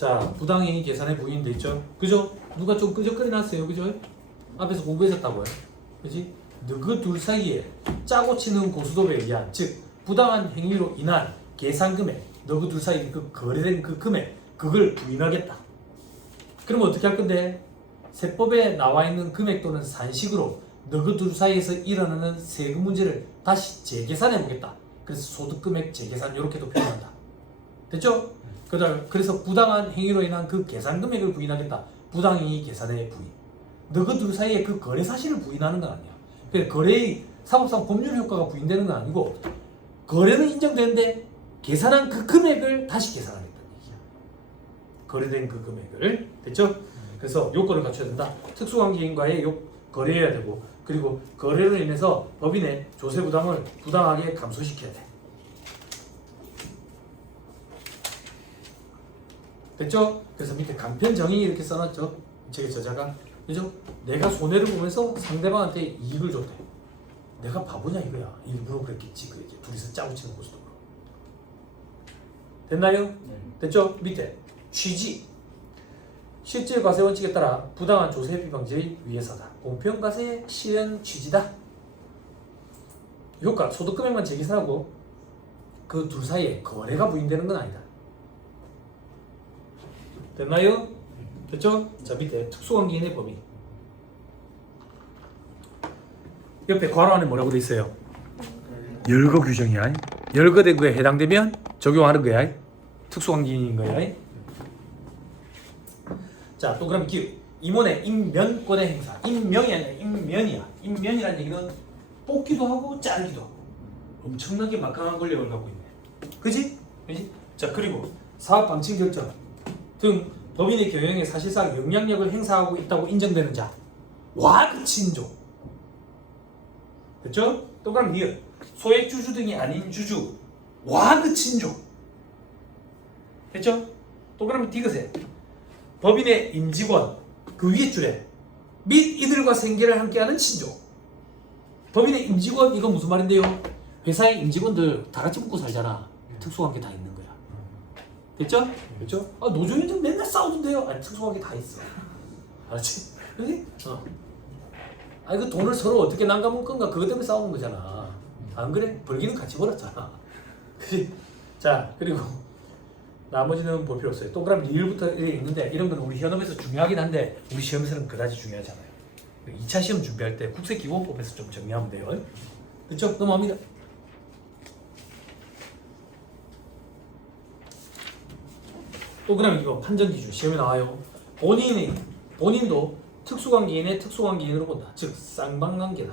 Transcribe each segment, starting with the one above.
자, 부당행위 계산의 부인돼 있죠? 그죠? 누가 좀 끄적거리 났어요. 그죠? 앞에서 공부하셨다고요. 그지? 너그 둘 사이에 짜고 치는 고스톱에 의한, 즉 부당한 행위로 인한 계산 금액, 너그 둘 사이에 그 거래된 그 금액, 그걸 부인하겠다. 그러면 어떻게 할 건데? 세법에 나와 있는 금액 또는 산식으로 너그 둘 사이에서 일어나는 세금 문제를 다시 재계산해 보겠다. 그래서 소득금액 재계산 이렇게도 표현한다. 됐죠? 그래서 부당한 행위로 인한 그 계산 금액을 부인하겠다. 부당행위 계산의 부인. 너그 둘 사이에 그 거래 사실을 부인하는 건 아니야. 그러니까 거래의 사법상 법률 효과가 부인되는 건 아니고 거래는 인정되는데 계산한 그 금액을 다시 계산하겠다는 얘기야. 거래된 그 금액을. 됐죠? 그래서 요건을 갖춰야 된다. 특수관계인과의 거래해야 되고, 그리고 거래로 인해서 법인의 조세 부담을 부당하게 감소시켜야 돼. 됐죠? 그래서 밑에 간편 정의 이렇게 써놨죠. 책의 저자가. 그죠? 내가 손해를 보면서 상대방한테 이익을 줬대. 내가 바보냐 이거야. 일부러 그랬겠지. 그 이제 둘이서 짜고 치는 고스톱으로. 됐나요? 네. 됐죠? 밑에 취지. 실질 과세 원칙에 따라 부당한 조세 회피 방지의 위해서다. 공평 과세 실현 취지다. 효과 소득 금액만 재계산하고 그 둘 사이에 거래가 부인되는 건 아니다. 됐나요? 됐죠? 자, 밑에 특수관계인의 범위. 옆에 괄호 안에 뭐라고 돼 있어요? 열거 규정이야. 열거된 거에 해당되면 적용하는 거야. 특수관계인인 거야. 자, 또 그럼 기억. 임원의 임면권의 행사. 임명이 아니라 임면이야. 임면이라는 얘기는 뽑기도 하고 자르기도 하고 엄청나게 막강한 권력을 갖고 있네. 그지? 그지? 자, 그리고 사업 방침 결정 등 법인의 경영에 사실상 영향력을 행사하고 있다고 인정되는 자. 와그친족. 됐죠? 또 그럼 이어 소액 주주 등이 아닌 주주. 와그친족. 됐죠? 또 그러면 디귿에 법인의 임직원 그 위에 줄에 및 이들과 생계를 함께하는 친족. 법인의 임직원 이건 무슨 말인데요? 회사의 임직원들 다 같이 먹고 살잖아. 특수관계 다 있는 거야. 됐죠? 됐죠? 아, 노조인들 맨날 싸우던데요. 아니, 특수관계 다 있어. 알았지? 그지? 아, 이거 돈을 서로 어떻게 난감할 건가 그것 때문에 싸우는 거잖아. 안 그래? 벌기는 같이 벌었잖아. 그지? 자, 그리고 나머지는 볼 필요 없어요. 동그라미 리을부터 있는데 이런 건 우리 현업에서 중요하긴 한데 우리 시험에서는 그다지 중요하잖아요. 2차 시험 준비할 때 국세기본법에서 좀 정리하면 돼요. 그렇죠? 넘어갑니다. 동그라미 이거 판정 기준 시험에 나와요. 본인도 특수관계인의 특수관계인으로 본다. 즉 쌍방관계다.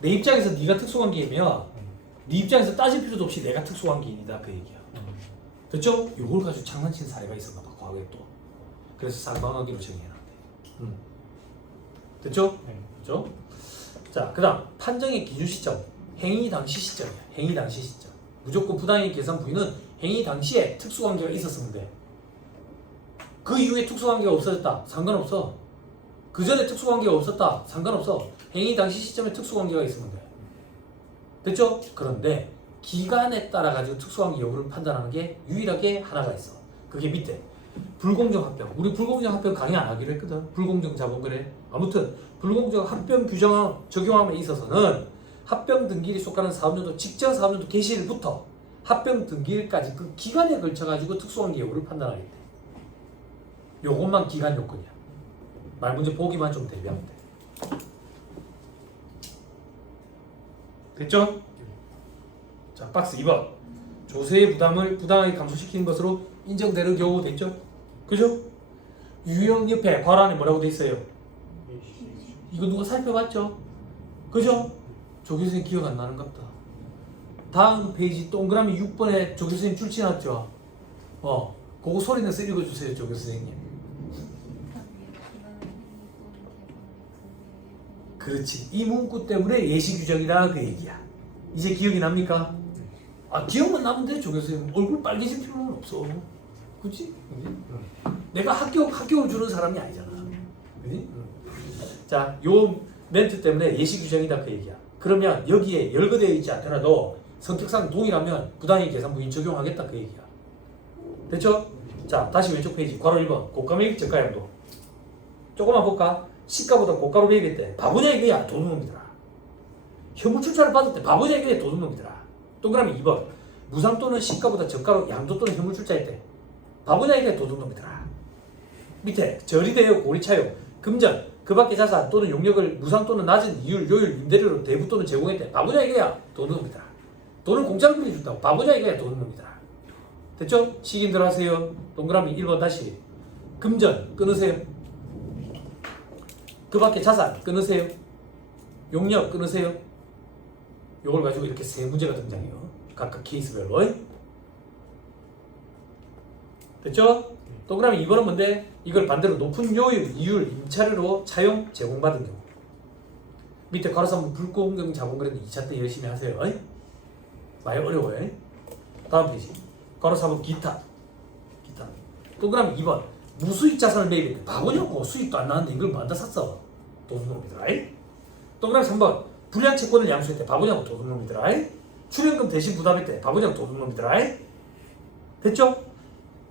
내 입장에서 네가 특수관계이면 네 입장에서 따질 필요도 없이 내가 특수관계인이다 그 얘기야. 됐죠? 이걸 가지고 장난친 사례가 있었나 봐 과거에 또. 그래서 쌍방관계로 정의해놨대. 됐죠? 됐죠? 자, 그다음 판정의 기준 시점 행위 당시 시점이야. 행위 당시 시점. 무조건 부당행위 계산 부인은 행위 당시에 특수관계가 있었으면 돼. 그 이후에 특수관계가 없어졌다. 상관없어. 그 전에 특수관계가 없었다. 상관없어. 행위 당시 시점에 특수관계가 있으면 돼. 됐죠? 그런데 기간에 따라 가지고 특수관계 여부를 판단하는 게 유일하게 하나가 있어. 그게 밑에 불공정 합병. 우리 불공정 합병 강의 안 하기로 했거든. 불공정 자본거래. 아무튼 불공정 합병 규정 적용함에 있어서는 합병 등기일이 속하는 사업연도 직전 사업연도 개시일부터 합병 등기일까지 그 기간에 걸쳐 가지고 특수관계 여부를 판단하겠대. 요것만 기간 요건이야. 말 문제 보기만 좀 대비하면 돼. 됐죠? 자, 박스 2번. 조세의 부담을 부당하게 감소시키는 것으로 인정되는 경우 됐죠? 그죠? 유형 옆에 괄호 안에 뭐라고 돼 있어요? 이거 누가 살펴봤죠? 그죠? 조교수님 기억 안 나는 것 같다. 다음 페이지 동그라미 6번에 조교수님 줄 치놨죠? 그거 소리 내서 읽어주세요, 조교수님. 그렇지. 이 문구 때문에 예시 규정이다 그 얘기야. 이제 기억이 납니까? 아, 기억만 나면 돼, 조교수님. 얼굴 빨개질 필요는 없어. 그치? 내가 합격을 주는 사람이 아니잖아. 그치? 자, 요 멘트 때문에 예시 규정이다 그 얘기야. 그러면 여기에 열거되어 있지 않더라도 성격상 동일하면 부당행위 계산 부인 적용하겠다 그 얘기야. 됐죠? 자, 다시 왼쪽 페이지 괄호 1번 고가 매입 저가 양도. 조금만 볼까? 시가보다 고가로 매입했대. 바보냐 이거야? 도둑놈이더라. 현물 출자를 받을 때 바보냐 이거야? 도둑놈이더라. 동그라미 2번 무상 또는 시가보다 저가로 양도 또는 현물 출자했대. 바보냐 이거야? 도둑놈이더라. 밑에 저리대요 고리차요 금전 그 밖의 자산 또는 용역을 무상 또는 낮은 이율 요율 임대료로 대부 또는 제공했대. 바보냐 이거야? 도둑놈이더라. 돈을 공짜로 빌려준다고. 바보냐 이거야? 도둑놈이더라. 됐죠? 식인들 하세요. 동그라미 1번 다시 금전 끊으세요. 그 밖에 자산 끊으세요. 용역 끊으세요. 요걸 가지고 이렇게 세 문제가 등장해요. 각각 케이스별로. 됐죠? 동그라미 2번은 뭔데? 이걸 반대로 높은 요율, 이율, 임차료로 차용, 제공받은 경우. 밑에 괄호 3번 불공정 자본거래는 2차 때 열심히 하세요. 많이 어려워요. 다음 페이지 괄호 4번 기타. 동그라미 2번 무수익 자산을 매입했대. 바보냐고. 수익도 안 나는데 이걸 뭐한다 샀어. 도둑놈이더라. 동그라미 3번 불량 채권을 양수했대. 바보냐고. 도둑놈이더라. 출연금 대신 부담했대. 바보냐고. 도둑놈이더라. 됐죠?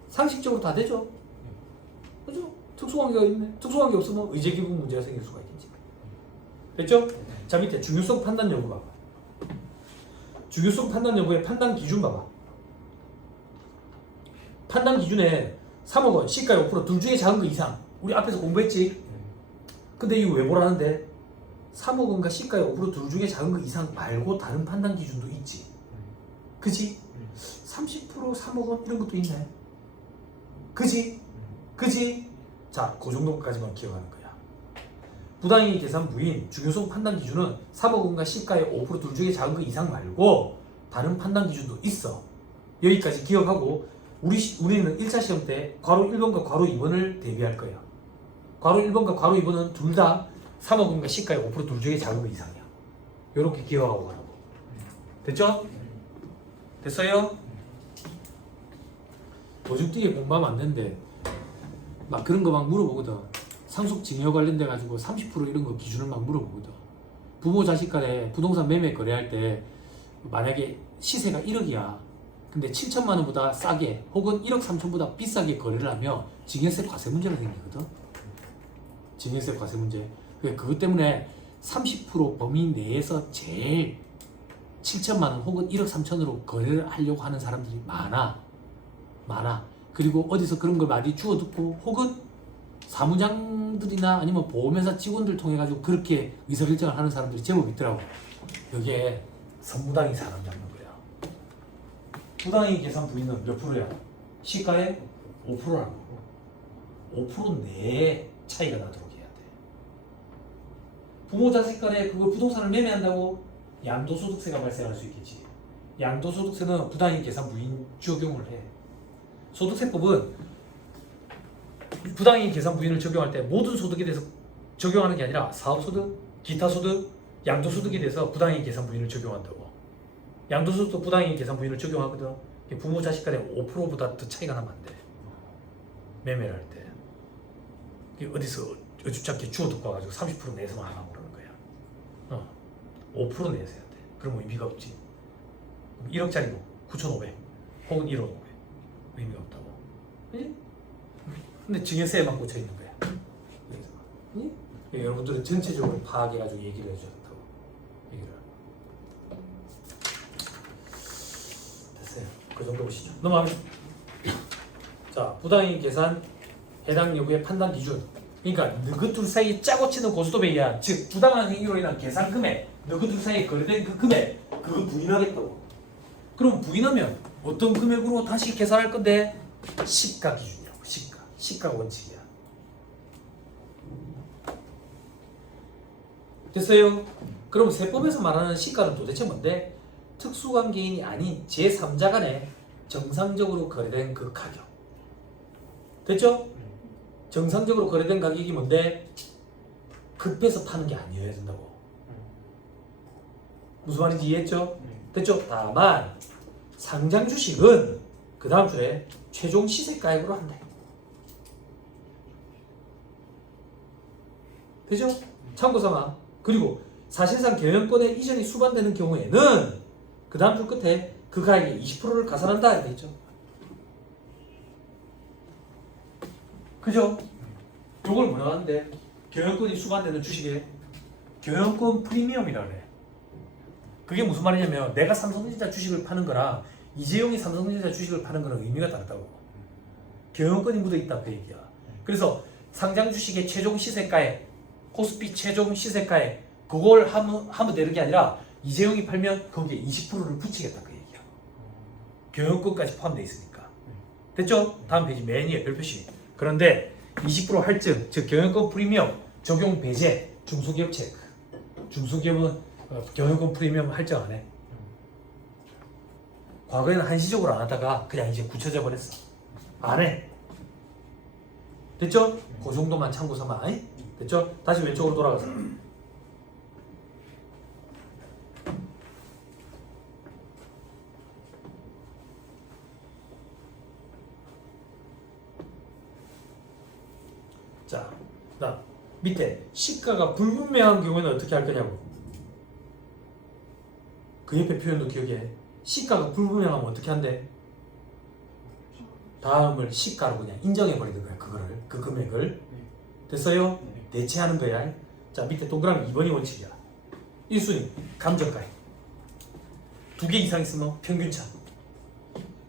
상식적으로 다 되죠? 그죠? 특수관계가 있네. 특수관계 없으면 의제기분 문제가 생길 수가 있겠지. 됐죠? 자, 밑에 중요성 판단 여부 봐봐. 중요성 판단 여부의 판단 기준 봐봐. 판단 기준에 3억 원, 시가 5%, 둘 중에 작은 거 이상. 우리 앞에서 공부했지? 근데 이거 왜 보라는데? 3억 원과 시가의 5%, 둘 중에 작은 거 이상 말고 다른 판단 기준도 있지. 그지? 30%, 3억 원 이런 것도 있네. 그지? 자, 그 정도까지만 기억하는 거야. 부당이익 계산 부인 중요성 판단 기준은 3억 원과 시가의 5%, 둘 중에 작은 거 이상 말고 다른 판단 기준도 있어. 여기까지 기억하고 우리는 1차 시험 때 괄호 1번과 괄호 2번을 대비할 거야. 괄호 1번과 괄호 2번은 둘 다 3억 원과 시가의 5% 둘 중에 작은 거 이상이야. 요렇게 기억하고 가라고. 됐죠? 됐어요? 도둑뛰기 공부하면 안 되는데 막 그런 거 막 물어보거든. 상속증여 관련돼 가지고 30% 이런 거 기준을 막 물어보거든. 부모 자식 간에 부동산 매매 거래할 때 만약에 시세가 1억이야. 근데 7천만 원보다 싸게 혹은 1억 3천보다 비싸게 거래를 하면 증여세 과세 문제가 생기거든. 증여세 과세 문제. 그것 때문에 30% 범위 내에서 제일 7천만 원 혹은 1억 3천으로 거래를 하려고 하는 사람들이 많아. 그리고 어디서 그런 걸 많이 주워 듣고 혹은 사무장들이나 아니면 보험회사 직원들 통해 가지고 그렇게 의사결정을 하는 사람들이 제법 있더라고. 여기에 선무당이 사람 잡는 거야. 부당이익 계산 부인은 몇 프로야? 시가의 5%라고. 5% 내에 차이가 나도록 해야 돼. 부모 자식 간에 그걸 부동산을 매매한다고 양도소득세가 발생할 수 있겠지. 양도소득세는 부당이익 계산 부인 적용을 해. 소득세법은 부당이익 계산 부인을 적용할 때 모든 소득에 대해서 적용하는 게 아니라 사업소득, 기타소득, 양도소득에 대해서 부당이익 계산 부인을 적용한다고. 양도소득도 부당이익 계산 부인을 적용하거든. 부모 자식 간에 5%보다 더 차이가 나면 안 돼. 매매를 할 때. 어디서 어줍잖게 주워 듣고 와가지고 30% 내서만 하라고 그러는 거야. 5% 내서 해야 돼. 그럼 의미가 없지. 1억짜리고 9,500 혹은 1억 500 의미가 없다고. 그지? 근데 증여세에만 꽂혀 있는 거야. 그지? 여러분들은 전체적으로 파악해가지고 얘기를 해주셨다고. 얘기를. 됐어요. 그 정도 보시죠. 넘어가면. 자, 부당이익 계산 해당 여부의 판단 기준. 그러니까 너희 둘 사이에 짜고 치는 고스톱이야. 즉 부당한 행위로 인한 계산 금액, 너희 둘 사이에 거래된 그 금액, 그걸 부인하겠다고. 그럼 부인하면 어떤 금액으로 다시 계산할 건데? 시가 기준이라고. 시가 원칙이야. 됐어요? 그럼 세법에서 말하는 시가는 도대체 뭔데? 특수관계인이 아닌 제3자 간에 정상적으로 거래된 그 가격. 됐죠? 정상적으로 거래된 가격이 뭔데? 급해서 파는 게 아니어야 된다고. 무슨 말인지 이해했죠? 됐죠? 다만 상장 주식은 그 다음 주에 최종 시세가액으로 한다. 되죠? 참고삼아. 그리고 사실상 경영권의 이전이 수반되는 경우에는 그 다음 주 끝에 그 가액의 20%를 가산한다. 되겠죠? 그죠? 요걸 뭐라 하는데? 경영권이 수반되는 주식에 경영권 프리미엄이라 그래. 그게 무슨 말이냐면 내가 삼성전자 주식을 파는 거랑 이재용이 삼성전자 주식을 파는 거랑 의미가 다르다고. 경영권이 묻어있다 그 얘기야. 그래서 상장 주식의 최종 시세가에 코스피 최종 시세가에 그걸 하면 되는 게 아니라 이재용이 팔면 거기에 20%를 붙이겠다 그 얘기야. 경영권까지 포함되어 있으니까. 됐죠? 다음 페이지 맨 위에 별표시. 그런데 20% 할증, 즉 경영권 프리미엄 적용 배제 중소기업 체크. 중소기업은 경영권 프리미엄 할증 안 해. 과거에는 한시적으로 안 하다가 그냥 이제 굳혀져 버렸어. 안 해. 됐죠? 그 정도만 참고 삼아. 됐죠? 다시 왼쪽으로 돌아가서. 자, 나 밑에 시가가 불분명한 경우에는 어떻게 할 거냐고. 그 옆에 표현도 기억해. 시가가 불분명하면 어떻게 한대? 다음을 시가로 그냥 인정해 버리는 거야. 그거를 그 금액을. 됐어요? 대체하는 거야. 자, 밑에 동그라미 2번이 원칙이야. 1순위 감정가액. 2개 이상 있으면 평균차.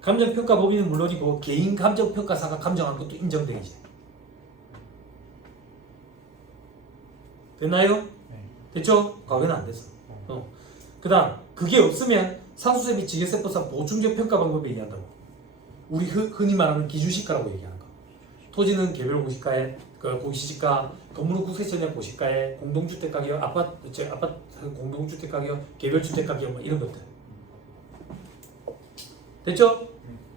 감정평가 범위는 물론이고 개인 감정평가사가 감정한 것도 인정되지. 됐나요? 됐죠? 과거는 안 됐어. 그 다음 그게 없으면 상수세비 지계세법상 보충적 평가 방법에 얘기한다고. 우리 흔히 말하는 기준시가라고 얘기하는 거. 토지는 개별 공시가에 공시지가, 건물은 국세청약 공시가에, 공동주택 가격, 아파트 공동주택 가격, 개별주택 가격 뭐 이런 것들. 됐죠?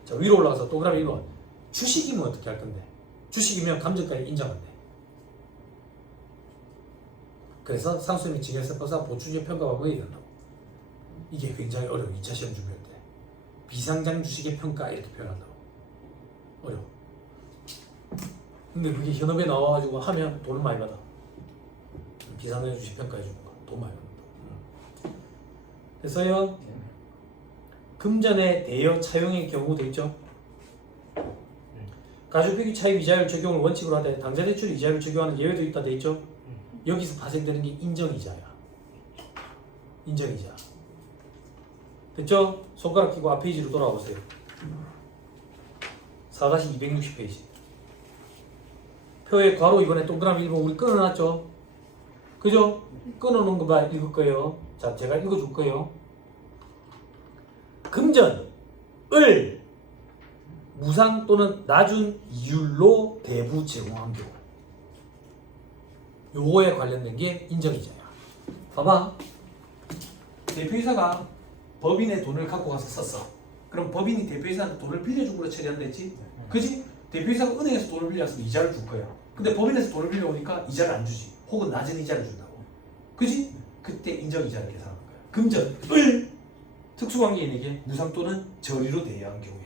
자, 위로 올라가서 동그라미 1번. 주식이면 어떻게 할 건데? 주식이면 감정가액 인정한대. 그래서 상수세 및 지계세법상 보충적 평가 방법에 얘기한다고. 이게 굉장히 어려워. 2차 시험 준비할 때 비상장 주식의 평가 이렇게 표현한다고. 어려워. 근데 그게 현업에 나와가지고 하면 돈을 많이 받아. 비상장 주식 평가해주는 거 돈 많이 받는다. 됐어요? 금전의 대여 차용의 경우 되겠죠? 가중평균 차익 이자율 적용을 원칙으로 하되 당좌대출 이자율을 적용하는 예외도 있다 되겠죠? 여기서 발생되는 게 인정이자야. 인정이자. 됐죠? 손가락 끼고 앞 페이지로 돌아와 보세요. 4-260페이지. 표의 괄호 이번에 동그라미 1번 우리 끊어놨죠? 그죠? 끊어놓은 거 봐 읽을 거예요. 자, 제가 읽어줄 거예요. 금전을 무상 또는 낮은 이율로 대부 제공한 경우. 요거에 관련된 게 인정이자야. 봐봐. 대표이사가 법인의 돈을 갖고 가서 썼어. 그럼 법인이 대표이사한테 돈을 빌려준 걸로 처리한댔지? 그지? 대표이사가 은행에서 돈을 빌려왔으면 이자를 줄 거야. 근데 법인에서 돈을 빌려오니까 이자를 안 주지. 혹은 낮은 이자를 준다고. 그지? 그때 인정이자를 계산하는 거야. 금전을 특수관계인에게 무상 또는 저리로 대여한 경우에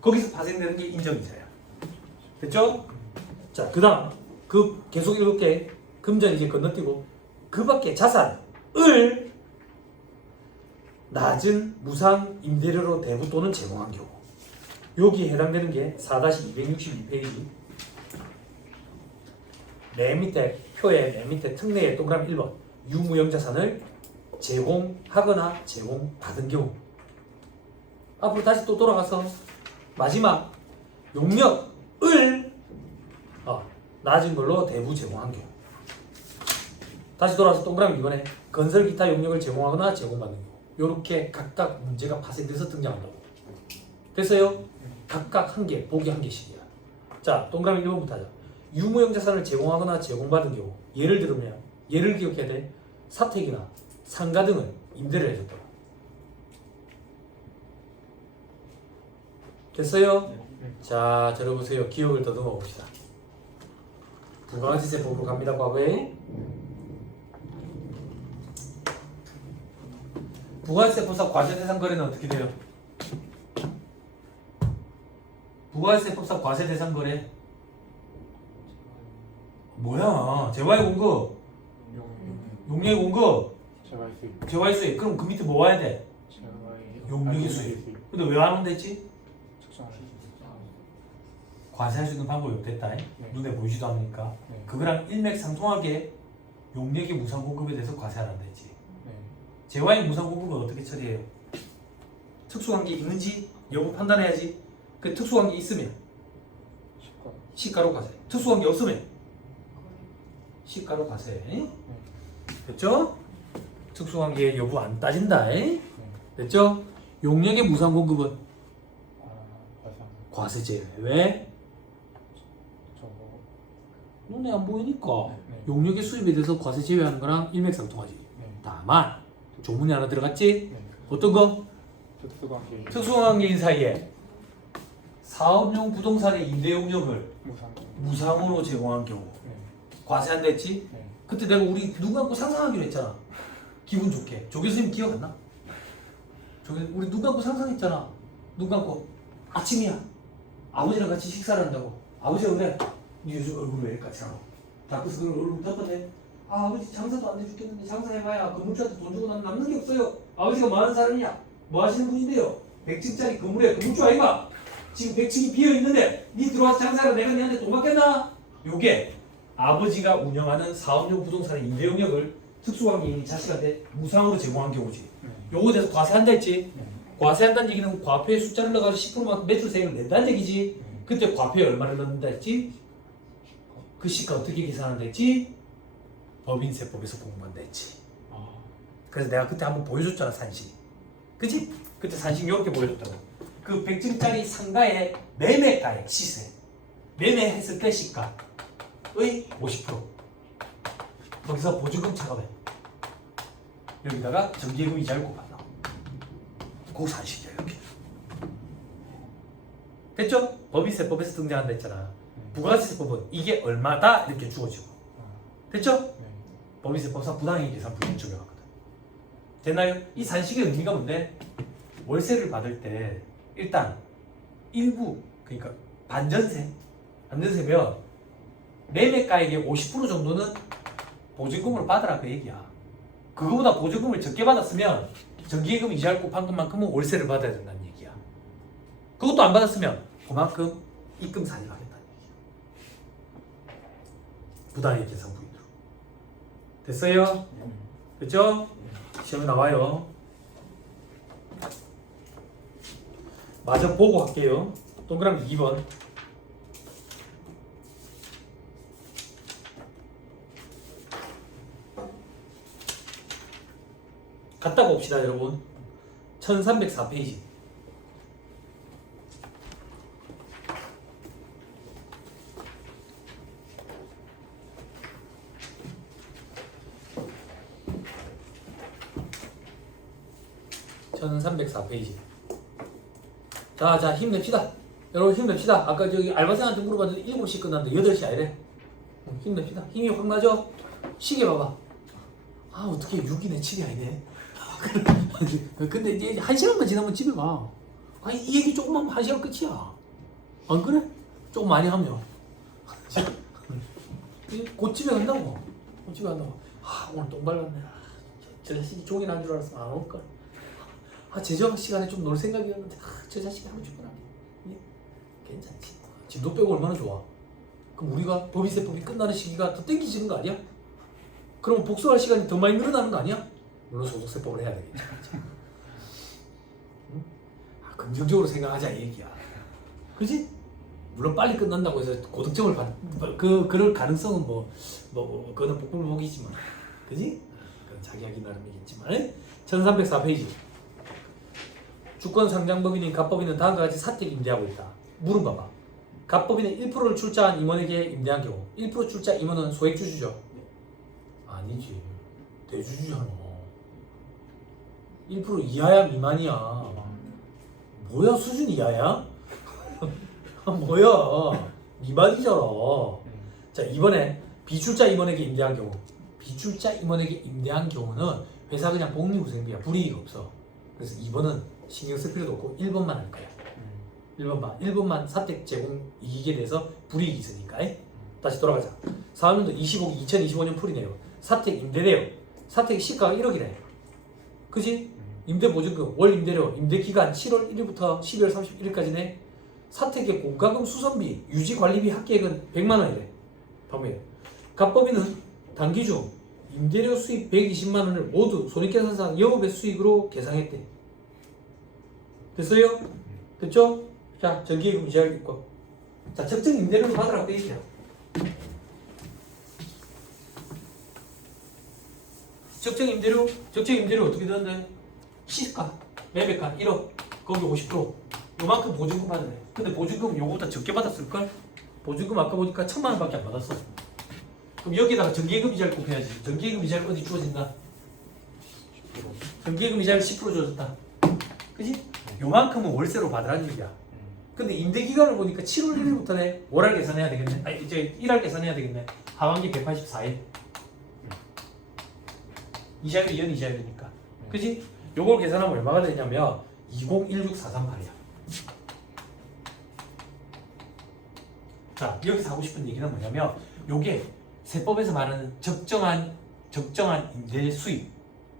거기서 발생되는 게 인정이자야. 됐죠? 자, 그 다음 그 계속 읽을게. 금전 이제 건너뛰고 그 밖에 자산을 낮은 무상 임대료로 대부 또는 제공한 경우. 여기에 해당되는 게 4-262페이지 맨 밑에 표의 맨 밑에 특례의 동그라미 1번 유무형 자산을 제공하거나 제공받은 경우. 앞으로 다시 또 돌아가서 마지막 용역을 낮은 걸로 대부 제공한 경우. 다시 돌아와서 동그라미 이번에 건설 기타 용역을 제공하거나 제공받는 경우. 요렇게 각각 문제가 파생돼서 등장한다고. 됐어요? 각각 한 개, 보기 한 개씩이야. 자, 동그라미 1번부터 하자. 유무형 자산을 제공하거나 제공받은 경우. 예를 들면, 예를 기억해야 돼. 사택이나 상가 등은 임대를 해줬다고. 됐어요? 자, 들어보세요. 기억을 더듬어 봅시다. 부가가치세법으로 갑니다. 과거에 부가가치세법상 과세대상 거래는 어떻게 돼요? 부가가치세법상 과세대상 거래 뭐야? 재화의 공급, 용역의 공급, 재화의 수익. 그럼 그 밑에 뭐 와야 돼? 용역의 수익. 근데 왜 안 온댔지? 과세할 수 있는 방법이 없겠다. 네. 눈에 보이지도 않으니까. 네. 그거랑 일맥상통하게 용역의 무상공급에 대해서 과세하란다 했지. 네. 재화의 무상공급은 어떻게 처리해요? 특수관계 있는지 여부 판단해야지. 그 특수관계 있으면 시가. 시가로 과세. 특수관계 없으면 시가로 과세. 됐죠? 특수관계 여부 안 따진다. 네. 됐죠? 용역의 무상공급은 아, 과세한. 과세 제외. 왜? 저거. 눈에 안 보이니까. 네. 용역의 수입에 대해서 과세 제외하는 거랑 일맥상통하지. 네. 다만 조문이 하나 들어갔지? 네. 어떤 거? 특수관계. 특수관계인 사이에 사업용 부동산의 임대 용역을 무상. 무상으로 제공한 경우 네. 과세한다 했지? 네. 그때 내가 우리 눈 감고 상상하기로 했잖아. 기분 좋게. 조 교수님 기억 안 나? 우리 눈 감고 상상했잖아. 눈 감고 아침이야. 아버지랑 같이 식사를 한다고. 아버지가 그래. 니 요즘 얼굴 왜 이렇게 까칠하고. 다크스 그걸 얼굴 덮어대. 아 아버지 장사도 안 돼 죽겠는데 장사해봐야 건물주한테 돈 주고 나면 남는 게 없어요. 아버지가 뭐 하는 사람이냐? 뭐 하시는 분인데요? 100층짜리 건물에 건물주 아이가? 지금 100층이 비어있는데 니 들어와서 장사하러 내가 니한테 돈 받겠나? 요게 아버지가 운영하는 사업용 부동산의 임대 용역을 특수관계인이 자식한테 무상으로 제공한 경우지. 네. 요거에 대해서 과세한다 했지. 네. 과세한다는 얘기는 과표의 숫자를 넣어가지고 10%만큼 매출세액을 낸다는 얘기지. 네. 그때 과표에 얼마를 넣는다 했지? 그 시가 어떻게 계산한다 했지? 법인세법에서 공부한다 했지. 아. 그래서 내가 그때 한번 보여줬잖아, 산식. 그치? 그때 산식 요렇게 보여줬다고. 그 100층짜리 상가의 매매가액 시세, 매매했을 때 시가의 50%. 거기서 보증금 차감해. 여기다가 정기예금 이자를 곱한다. 그 산식이야 이렇게. 됐죠? 법인세법에서 등장한다 했잖아. 부가세법은 이게 얼마다 이렇게 주어지고. 됐죠? 네. 법인세법상 부당이익 계산 부분 적용하거든. 됐나요? 이 산식의 의미가 뭔데? 월세를 받을 때 일단 일부, 그러니까 반전세면 매매가액의 50% 정도는 보증금으로 받으라 그 얘기야. 그거보다 보증금을 적게 받았으면 정기예금 이자를 곱한 것만큼은 월세를 받아야 된다는 얘기야. 그것도 안 받았으면 그만큼 입금 살인하겠다는 얘기야. 부당이익 계산 부분으로. 됐어요? 됐죠? 시험에 나와요. 마저 보고 할게요. 동그라미 2번. 갖다 봅시다 여러분. 1304페이지. (1304페이지) 자 힘냅시다. 여러분 힘냅시다. 아까 저기 알바생한테 물어봤는데 7시 끝났는데 8시 아니래. 힘냅시다. 힘이 확 나죠? 시계 봐봐. 아 어떻게 6이네 7이 아니네. 근데 이제 1시간만 지나면 집에 가. 아니 이 얘기 조금만 하면 1시간 끝이야. 안 그래? 조금 많이 하면 곧 집에 간다고. 곧 집에 간다고. 아 오늘 똥 밟았네. 저 자식이 종일 안 줄 알았으면 안 올걸. 아 제정 시간에 좀 놀 생각이었는데 저 자식이 하면 죽구나. 괜찮지. 지금 너 빼고 얼마나 좋아. 그럼 우리가 법인세법이 끝나는 시기가 더 땡기지는 거 아니야? 그러면 복수할 시간이 더 많이 늘어나는 거 아니야? 물론 소득세법을 해야 되겠지. 응? 아, 긍정적으로 생각하자 이 얘기야. 그지? 물론 빨리 끝난다고 해서 고득점을 그럴 가능성은 그거는 복불복이지만, 그지? 그건 자기 하기 나름이겠지만. 1304페이지. 주권 상장법인인 갑법인은 다음과 같이 사택 임대하고 있다. 물은 봐봐. 갑법인은 1%를 출자한 임원에게 임대한 경우 1% 출자 임원은 소액주주죠? 아니지. 대주주잖아. 1% 이하야 미만이야. 뭐야 수준 이하야? 뭐야 미만이잖아. 자 이번에 비출자 임원에게 임대한 경우, 비출자 임원에게 임대한 경우는 회사 그냥 복리후생비야. 불이익 없어. 그래서 2번은 신경 쓸 필요도 없고 1번만 할 거야. 1번만 사택 제공 이익에 대해서 불이익이 있으니까. 다시 돌아가자. 4학년도 2025년 풀이네요. 사택 임대네요. 사택 시가가 1억이래. 그지? 임대보증금, 월 임대료, 임대기간 7월 1일부터 12월 31일까지네. 사택의 공과금 수선비, 유지관리비 합계액은 100만 원이래. 방면. 갑법인은 단기 중 임대료 수입 120만 원을 모두 손익계산상 영업의 수익으로 계상했대. 됐어요? 됐죠? 자, 전기예금 이자율 있고. 자, 적정 임대료를 받으라고 돼 있어요. 적정 임대료 어떻게 되는데? 시가, 매매가 1억, 거기 50%. 요만큼 보증금 받으네. 근데 보증금 요거보다 적게 받았을걸? 보증금 아까 보니까 1,000만 원밖에 안 받았어. 그럼 여기다가 전기예금 이자를 곱해야지. 전기예금 이자를 어디 주어진다? 전기예금 이자를 10% 주어졌다. 그지? 요만큼은 월세로 받으라는 얘기야. 근데 임대기간을 보니까 7월 1일부터네. 월할 계산해야 되겠네. 아니 이제 1할 계산해야 되겠네. 하반기 184일. 이자율이 연 이자율이니까. 그지? 요걸 계산하면 얼마가 되냐면 2016438이야. 자, 여기서 하고 싶은 얘기는 뭐냐면 요게 세법에서 말하는 적정한 임대 수입,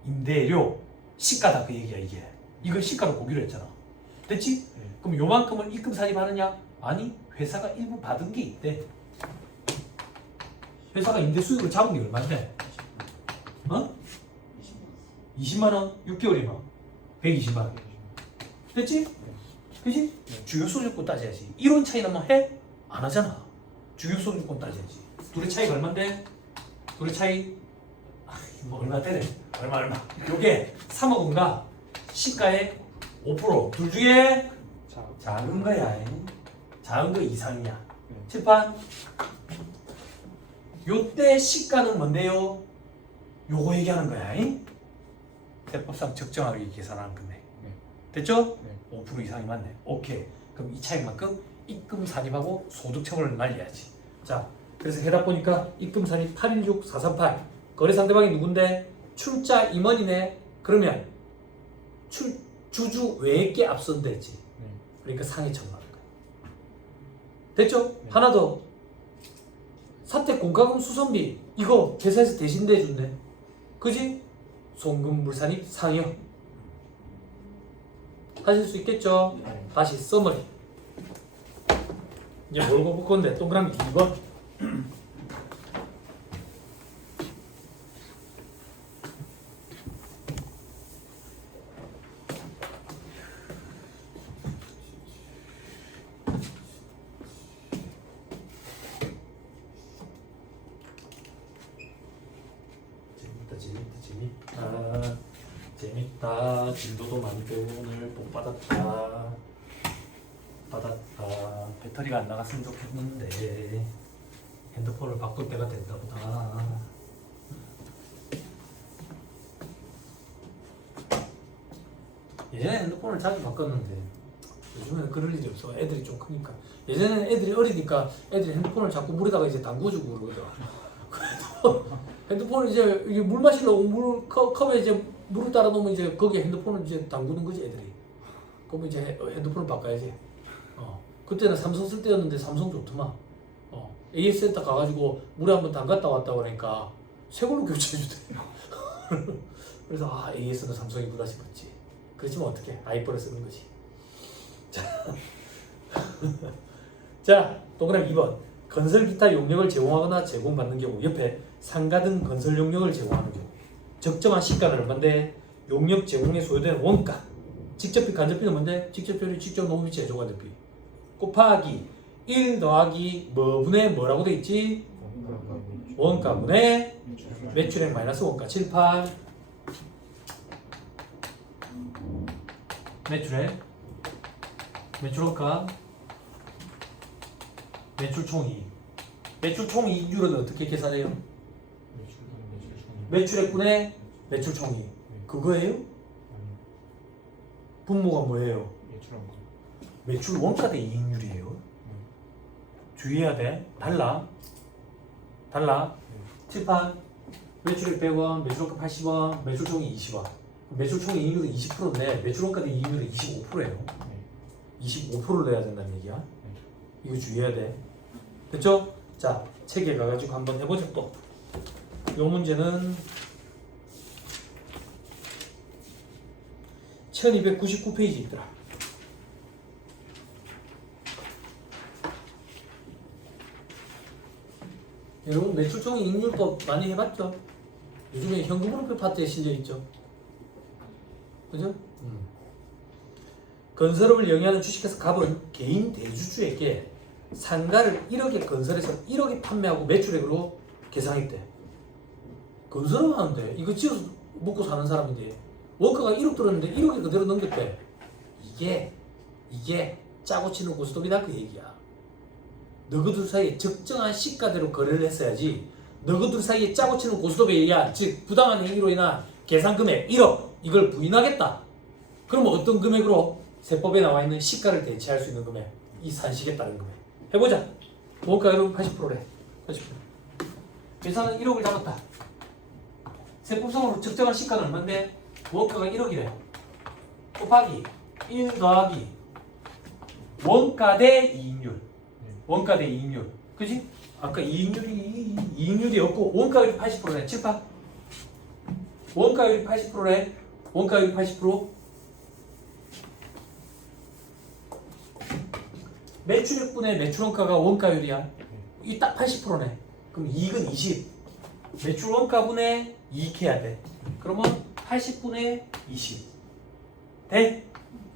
임대료, 시가다 그 얘기야 이게. 이걸 시가로 보기로 했잖아. 됐지? 그럼 요만큼을 입금 산입하느냐? 아니, 회사가 일부 받은 게 있대. 회사가 임대 수익을 잡은 게 얼마인데? 어? 20만 원? 6개월이면 120만 원. 됐지? 그지? 주요소득권 따져야지. 이론 차이 나면 해? 안 하잖아. 주요소득권 따져야지. 둘의 차이가 얼만데? 둘의 차이 뭐 얼마 되네. 얼마. 요게 3억인가 시가의 5%. 둘 중에 작은 거야. 작은 거 이상이야. 칠판. 요때 시가는 뭔데요? 요거 얘기하는 거야. 세법상 적정하게 계산하는 건데. 됐죠? 5% 이상이 맞네. 오케이. 그럼 이 차익만큼 입금 산입하고 소득 처분을 날려야지. 자, 그래서 해답 보니까 입금 산입 816438. 거래 상대방이 누군데? 출자 임원이네. 그러면 주주 외액계 앞선다 했지. 그러니까 상해 처분하는 거야. 됐죠? 하나 더. 사택 공과금 수선비 이거 회사에서 대신 내준대. 그지? 송금 물산입 상여. 하실 수 있겠죠? 다시 써머리. 이제 뭘 볼 건데? 동그라미 2번. 재밌다. 진도도 많이 배우고 오늘 복 받았다. 배터리가 안 나갔으면 좋겠는데 핸드폰을 바꿀 때가 됐나 보다. 예전에 핸드폰을 자주 바꿨는데 요즘에는 그럴 일이 없어. 애들이 좀 크니까. 예전에는 애들이 어리니까 애들이 핸드폰을 자꾸 물에다가 이제 담궈주고 그러거든. 핸드폰을 이제 이게 물 마시려고 컵에 이제 물을 따라 놓으면 이제 거기에 핸드폰을 이제 담그는 거지 애들이. 그러면 이제 핸드폰을 바꿔야지. 그때는 삼성 쓸 때였는데 삼성 좋더만. AS 센터 가가지고 물에 한번 담갔다 왔다 그러니까 새 걸로 교체해주대. 그래서 AS는 삼성이 보다 싶었지. 그렇지만 어떻게 아이폰을 쓰는 거지. 자, 동그라미 2번. 건설 기타 용역을 제공하거나 제공받는 경우 옆에 상가 등 건설 용역을 제공하는 경우 적정한 시가는 얼마인데 용역 제공에 소요되는 원가 직접비 간접비는 뭔데? 직접비율이 직접 농업비 제조관접비 곱하기 1 더하기 뭐분의 뭐라고 돼 있지? 원가분의 매출액 마이너스 원가 78 매출액 매출원가 매출 총이익 매출 총이익률은 어떻게 계산해요? 매출액분의 매출 총이익 그거예요? 분모가 뭐예요? 매출 원가 대 이익률이에요. 주의해야 돼. 달라. 칠판 매출액 100원, 매출원가 80원, 매출 총이익 20원. 매출 총이익률은 20%인데 매출 원가 대 이익률은 25%예요. 25%를 내야 된다는 얘기야. 이거 주의해야 돼. 됐죠? 자, 책에 가가지고 한번 해보자 또. 요 문제는 1299페이지 있더라. 여러분 매출총 이익률법 많이 해봤죠? 요즘에 현금흐름표 파트에 실려있죠. 그죠? 건설업을 영위하는 주식회사 갑은 개인 대주주에게 상가를 1억에 건설해서 1억에 판매하고 매출액으로 계상했대. 건설업 하는데 이거 지어서 먹고 사는 사람인데 원가가 1억 들었는데 1억에 그대로 넘겼대. 이게 짜고 치는 고스톱이다 그 얘기야. 너희들 사이에 적정한 시가대로 거래를 했어야지. 너희들 사이에 짜고 치는 고스톱에 의한 즉 부당한 행위로 인한 계산금액 1억 이걸 부인하겠다. 그러면 어떤 금액으로? 세법에 나와 있는 시가를 대체할 수 있는 금액 이 산식에 따른 금액 해보자. 원가 여러분 80%래. 80%. 계산은 1억을 잡았다. 세법상으로 적정한 시가는 얼마인데? 원가가 1억이래. 곱하기 1 더하기 원가 대 이익률. 원가 대 이익률. 그지? 아까 이익률이었고 원가율이 80%래. 칠파. 원가율이 80%래. 원가율이 80%. 매출액분의 매출원가가 원가율이야. 이 딱 80%네. 그럼 이익은 20. 매출원가분의 이익해야 돼. 그러면 80분의 20. 돼?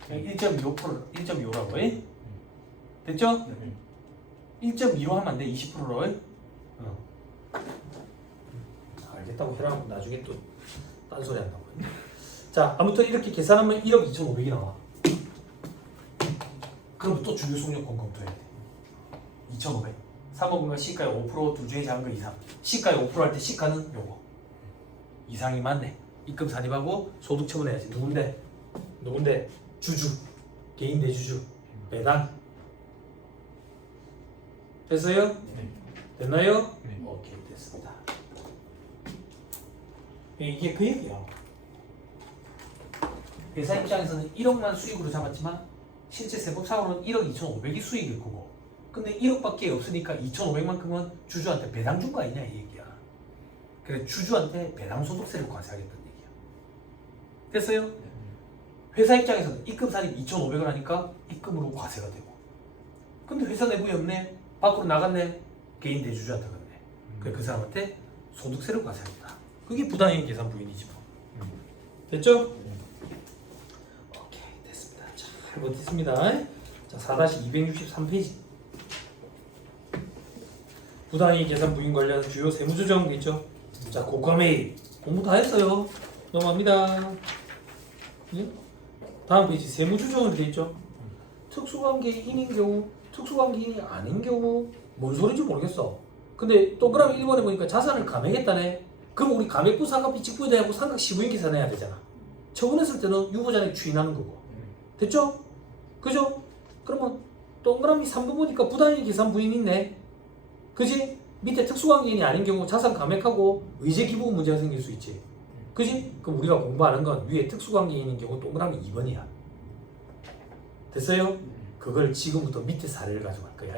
1.25%, 1.25라고. 됐죠? 1.25 하면 안 돼. 20%로. 알겠다고 해라. 나중에 또 딴소리 한다고. 자, 아무튼 이렇게 계산하면 1억 2,500이 나와. 그럼 또 주요속력권 검토해야 돼. 2,500. 3억은가 시가의 5% 두 주의 작은 거 이상. 시가의 5% 할 때 시가는 요거. 이상이 맞네. 입금 산입하고 소득 처분해야지. 누군데? 주주. 개인 대주주. 매당. 됐어요? 네. 됐나요? 네. 오케이, 됐습니다. 이게 그 얘기야. 회사 입장에서는 1억만 수익으로 잡았지만 실제 세법상으로는 1억 2,500이 수익일 거고 근데 1억밖에 없으니까 2,500만큼은 주주한테 배당 준 거 아니냐 이 얘기야. 그래 주주한테 배당 소득세를 과세하겠다는 얘기야. 됐어요? 회사 입장에서는 입금 산입 2,500을 하니까 입금으로 과세가 되고 근데 회사 내부에 없네. 밖으로 나갔네. 개인 대주주한테 갔네. 그래 그 사람한테 소득세를 과세하겠다. 그게 부당이익 계산 부인이지 뭐. 됐죠? 오케이 됐습니다. 잘 버텼습니다. 자 4-263페이지 부당이익 계산 부인 관련 주요 세무조정 있죠? 자 고감회의 공부 다 했어요. 넘어갑니다. 예? 다음 페이지 세무조정을 되어 있죠? 특수관계인인 경우 특수관계인이 아닌 경우 뭔 소리인지 모르겠어. 근데 동그라미 1번에 보니까 자산을 감액했다네. 그럼 우리 감액부 상각비 직부에 대하고 상각 시부인 계산해야 되잖아. 처분했을 때는 유보자는 추인하는 거고. 됐죠? 그죠? 그러면 동그라미 3번 보니까 부당이익 계산 부인 있네. 그지? 밑에 특수관계인이 아닌 경우 자산 감액하고 의제 기부 문제가 생길 수 있지. 그지? 그럼 우리가 공부하는 건 위에 특수관계인인 경우 동그라미 2번이야. 됐어요? 그걸 지금부터 밑에 사례를 가져갈 거야.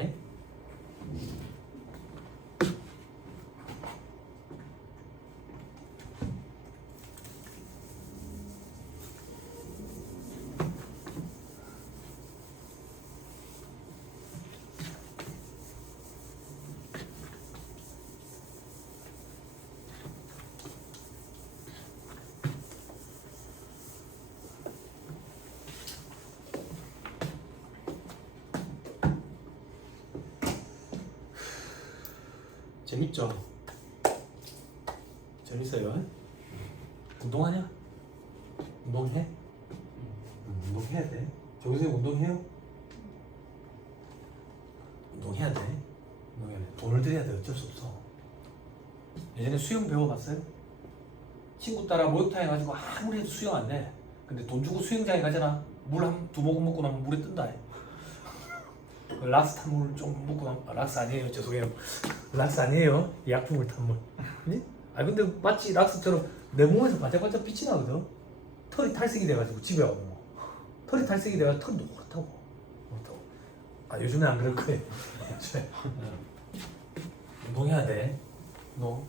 재밌죠? 재밌어요? 운동하냐? 운동해? 운동해야 돼. 저기서 운동해요? 운동해야 돼. 운동해야 돼. 돈을 들여야 돼. 어쩔 수 없어. 예전에 수영 배워봤어요? 친구 따라 목욕탕에 가지고 아무리 해도 수영 안 돼. 근데 돈 주고 수영장에 가잖아. 물 한 두 모금 먹고 나면 물에 뜬다. 락스 탄물 좀 먹고 나면 락스 아니에요. 죄송해요. 락스 아니에요. 약품을 탄물. 네? 아 근데 마치 락스처럼 내 몸에서 반짝반짝 빛이 나거든. 털이 탈색이 돼가지고 집에 와보면 털이 탈색이 돼가지고 털이 노랗다고. 아 요즘에 안 그럴 거예요. 운동해야 돼. 너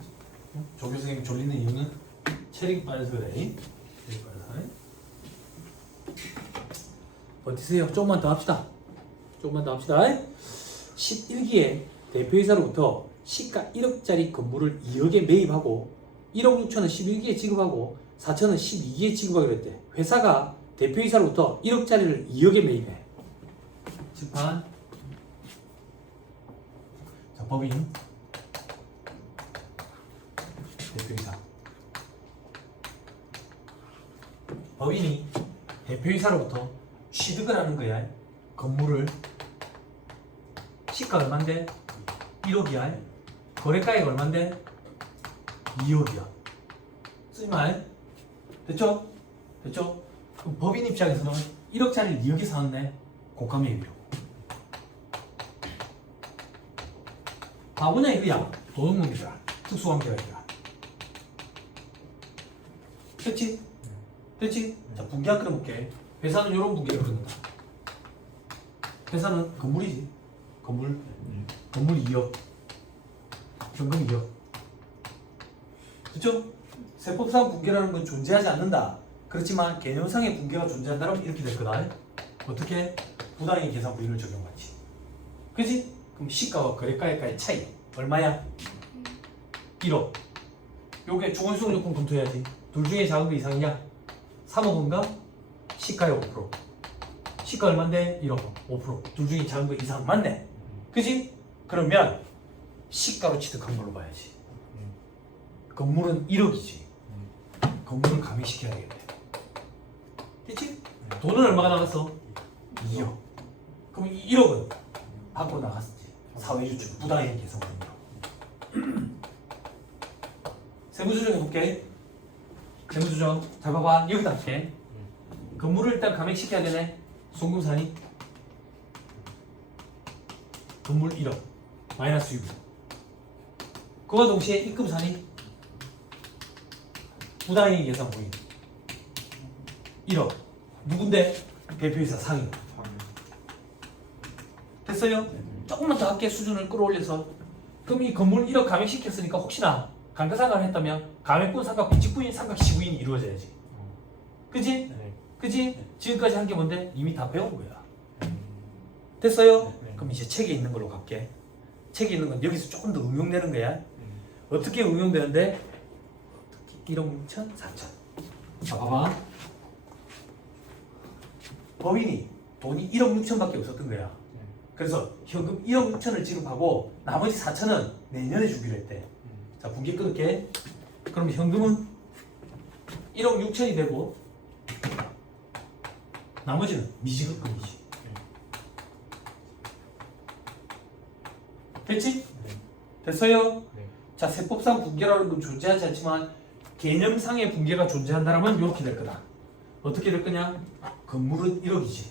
조 교수님 졸리는 이유는 체력이 빠져서 그래. 체력이 빠져서. 버티세요. 조금만 더 합시다. 11기에 대표이사로부터 시가 1억짜리 건물을 2억에 매입하고 1억 6천은 11기에 지급하고 4천은 12기에 지급하기로 했대. 회사가 대표이사로부터 1억짜리를 2억에 매입해. 심판. 자, 법인 대표이사. 법인이 대표이사로부터 취득을 하는 거야. 건물을 시가 얼만데? 1억이야. 거래가액 얼만데? 2억이야. 쓰지 마. 됐죠? 됐죠? 그럼 법인 입장에서는 1억짜리를 2억에 사왔네. 고가 매입이라고. 바보냐 이거야. 도둑놈이다. 특수관계가 있다. 됐지? 됐지? 자, 분계학 그려볼게. 회사는 이런 분계를 그린다. 회사는 건물이지. 건물 2억. 현금 2억. 그렇죠? 세법상 분계라는 건 존재하지 않는다. 그렇지만 개념상의 분계가 존재한다면 이렇게 될 거다. 어떻게? 부당의 계산 부위를 적용하지. 그지? 그럼 시가와 거래가액과의 차이 얼마야? 1억. 요게 중원수용요금 검토해야지. 둘 중에 작은 거 이상이냐? 3억인가? 시가의 5%. 시가 얼만데? 1억. 5%. 둘 중에 작은 거 이상 맞네. 그지? 그러면 시가로 취득한 걸로 봐야지. 건물은 1억이지. 건물을 가미시켜야겠네. 됐지? 돈은 얼마가 나갔어? 2억. 그럼 1억은 밖으로 나갔지. 사회주주 부당의 계산금으로. 세무조정 해볼게. 세무조정. 잘 봐봐. 여기다 할게. 건물을 일단 감액시켜야 되네. 송금산이 건물 1억 마이너스 6억. 그와 동시에 입금산이 부당의 계산 부인 1억. 누군데? 대표이사 상임. 됐어요? 조금만 더 할게. 수준을 끌어올려서. 그럼 이 건물 1억 감액시켰으니까 혹시나 감가상각을 했다면 감액분 삼각 비직부인 삼각 시부인이 이루어져야지. 그지? 네. 그지? 지금까지 한 게 뭔데? 이미 다 배운 거야. 됐어요? 네. 그럼 이제 책에 있는 걸로 갈게. 책에 있는 건 여기서 조금 더 응용되는 거야. 어떻게 응용되는데? 1억 6천, 4천. 자, 봐봐. 법인이 돈이 1억 6천밖에 없었던 거야. 그래서 현금 1억 6천을 지급하고 나머지 4천은 내년에 주기로 했대. 자, 분기 끊을게. 그럼 현금은 1억 6천이 되고 나머지는 미지급금이지. 됐지? 됐어요? 네. 자, 세법상 분계라는 건 존재하지 않지만 개념상의 분계가 존재한다면 이렇게 될 거다. 어떻게 될 거냐? 건물은 1억이지.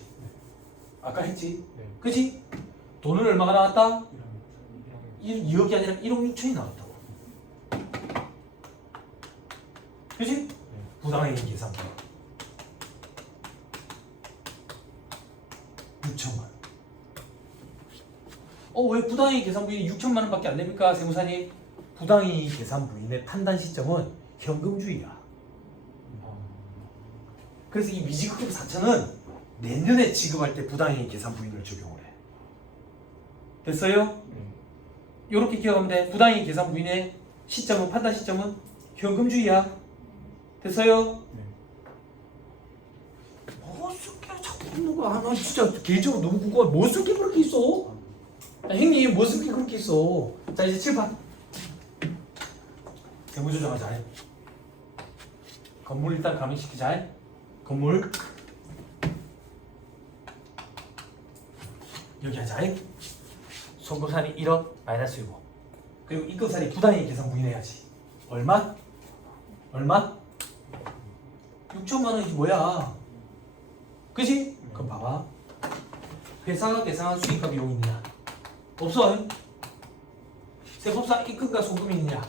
아까 했지? 네. 그치? 돈은 얼마가 나왔다? 1억 2억이 아니라 1억 6천이 나왔다고. 그치? 부당의 계산. 6천만. 왜 부당의 계산 부인이 6천만 원밖에 안 됩니까? 세무사님. 부당의 계산 부인의 판단 시점은 현금주의야. 그래서 이 미지급금 4천은 내년에 지급할 때 부당의 계산 부인을 적용을 해. 됐어요? 이렇게 기억하면 돼. 부당의 계산 부인의 시점은 판단 시점은 현금주의야. 됐어요? 뭐 쓸게 자꾸 뭐가 나 진짜 개인적으로 너무 궁금해. 뭐 쓸게 그렇게 있어? 형님 뭐 쓸게 그렇게 있어? 자, 이제 칠판. 세무조정하자. 건물 일단 감액시키자. 건물 여기 하자. 송금산이 1억 마이너스 6억. 그리고 입금산이 부당의 계산 부인해야지. 얼마? 6천만 원이지 뭐야. 그지? 그럼 봐봐. 회사가 계산한 수익과 비용이 있느냐? 없어. 세법상 입금과 송금이 있느냐?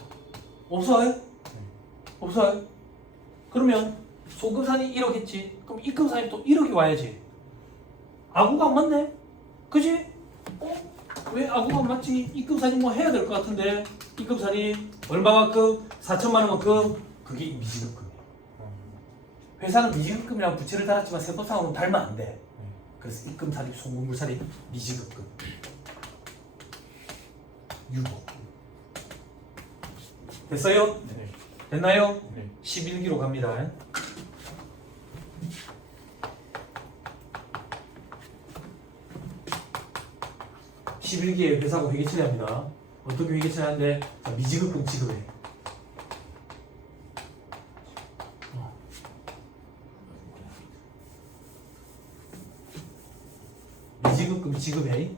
없어. 없어. 그러면 송금산이 1억 했지. 그럼 입금산이 또 1억이 와야지. 아구가 안 맞네? 그지? 왜 아구가 안 맞지? 입금산이 뭐 해야 될 것 같은데. 입금산이 얼마만큼? 4천만 원만큼. 그게 미지급금이야. 회사는 미지급금이라고 부채를 달았지만 세법상으로는 달면 안 돼. 그래서 입금살입, 송금물살입, 미지급금 6억. 됐어요? 네. 됐나요? 네. 11기로 갑니다. 11기에 회사고 회계 처리합니다. 어떻게 회계 처리하는데? 자, 미지급금 지급해. 미지급금 지급해.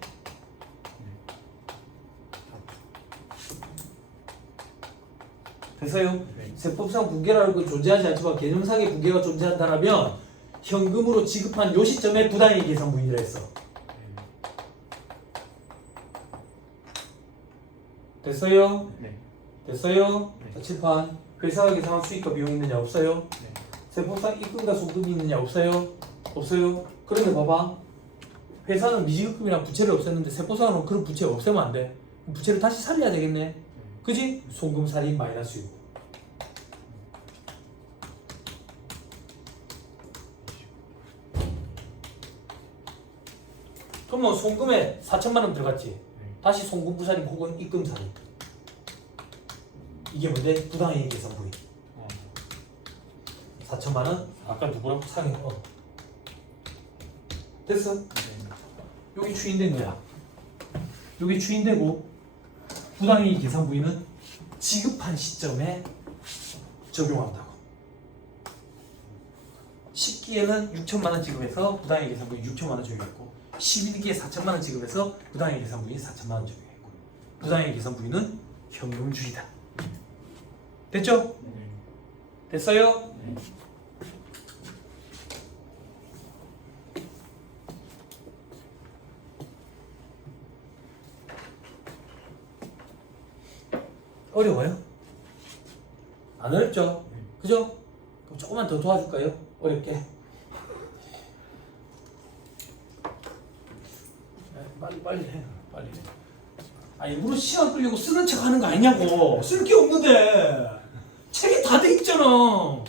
됐어요? 네. 세법상 분계라는 존재하지 않지만 개념상의 분계가 존재한다면 현금으로 지급한 요 시점에 부당이익 계산 부인이라 했어. 됐어요? 네. 됐어요? 네. 자, 칠판. 회사가 계산한 수익과 비용이 있느냐 없어요? 네. 세법상 입금과 소급이 있느냐 없어요? 없어요? 그런데 봐봐. 회사는 미지급금이랑 부채를 없앴는데 세법상으로는 그런 부채 없애면 안 돼. 부채를 다시 살려야 되겠네. 그지? 송금 살인 마이너스이고. 그러면 송금에 4천만 원 들어갔지. 다시 송금 부살인 혹은 입금 살인. 이게 뭔데? 부당이익 계산 부인. 4천만 원 아까 누구랑? 상해. 됐어? 네. 여기 추인된 거야. 여기 추인되고 부당이익 계산 부인은 지급한 시점에 적용한다고. 10기에는 6천만 원 지급해서 부당이익 계산 부인 6천만 원 적용했고 11기에 4천만 원 지급해서 부당이익 계산 부인 4천만 원 적용했고 부당이익 계산 부인은 현금주의다. 됐죠? 네. 됐어요? 네. 어려워요? 안 어렵죠? 네. 그죠? 그럼 조금만 더 도와줄까요? 어렵게. 빨리 해. 빨리 해. 아니 일부러 시간 끌려고 쓰는 척 하는 거 아니냐고. 쓸 게 없는데. 책에 다 돼 있잖아.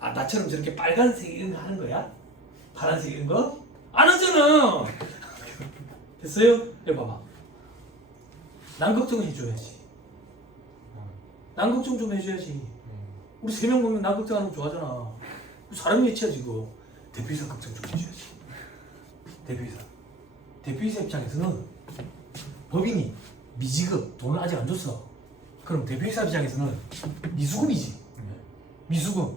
아 나처럼 저렇게 빨간색 이런 거 하는 거야? 파란색 이런 거? 안 하잖아. 됐어요? 여기 봐봐. 난 걱정은 해줘야지. 난 걱정 좀 해줘야지. 우리 3명 보면 난 걱정하는 거 좋아하잖아. 사람 예치야 지금. 대표이사 걱정 좀 해줘야지. 대표이사. 대표이사 입장에서는 법인이 미지급 돈을 아직 안 줬어. 그럼 대표이사 입장에서는 미수금이지. 미수금.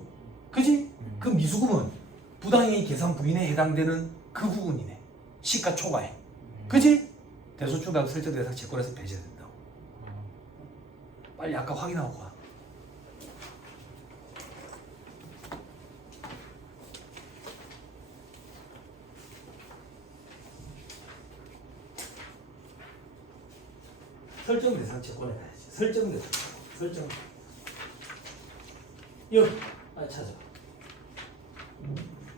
그지? 그 미수금은 부당이익 계산 부인에 해당되는 그 부분이네. 시가 초과에. 그지? 대소총각 설정 대상 채권에서 배제된다고. 빨리 아까 확인하고 와. 설정 대상 채권에 가야지. 설정 대상. 설정. 이거 빨리 찾아.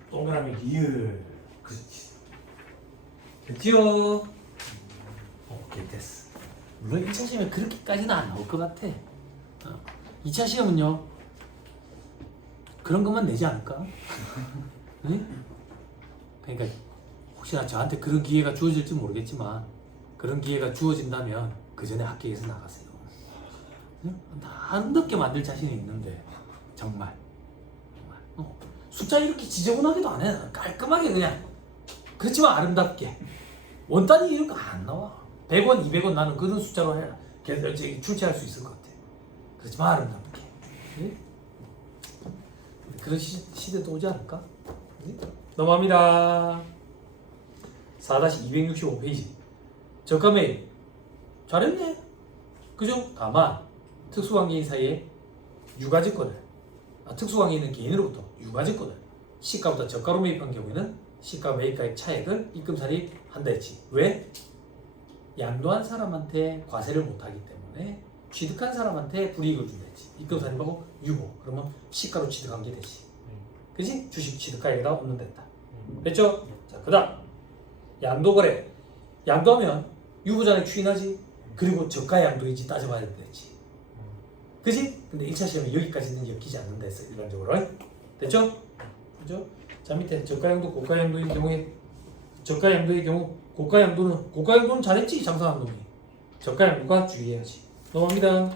동그라미 리을. 그렇지. 됐지요? 오케이 됐어. 물론 1차 시험에 그렇게까지는 안 나올 것 같아. 2차 시험은요 그런 것만 내지 않을까? 응? 그러니까 혹시나 저한테 그런 기회가 주어질지 모르겠지만 그런 기회가 주어진다면 그 전에 합격해서 나가세요. 응? 안 늦게 만들 자신이 있는데 정말 숫자 이렇게 지저분하게도 안 해. 깔끔하게 그냥 그렇지만 아름답게 원단위 이런 거 안 나와. 100원, 200원 나는 그런 숫자로 해라. 출제할 수 있을 것 같아. 그렇지만 아름답게. 네? 그런 시대도 오지 않을까? 네? 넘어갑니다. 4-265페이지. 저가 매입. 잘했네. 그죠? 다만 특수관계인 사이에 유가증권을 특수관계인은 개인으로부터 유가증권을 시가보다 저가로 매입한 경우에는 시가 매입가액 차액을 입금살이 한다 했지. 왜? 양도한 사람한테 과세를 못하기 때문에 취득한 사람한테 불이익을 준다 했지. 입금살인하고 유보. 그러면 시가로 취득한 게 되지. 그지? 주식 취득가액에다 없는 됐다. 됐죠? 자, 그 다음 양도거래. 양도하면 유보자는 추인하지. 그리고 저가 양도인지 따져봐야 되지. 그지? 근데 1차 시험에 여기까지는 엮이지 않는다 했어. 일반적으로. 됐죠? 그죠? 자, 밑에 저가 양도, 고가 양도인 경우에 저가 양도의 경우 고가 양도는 잘했지. 장사한 놈이. 저가 양도가 주의해야지. 넘어갑니다.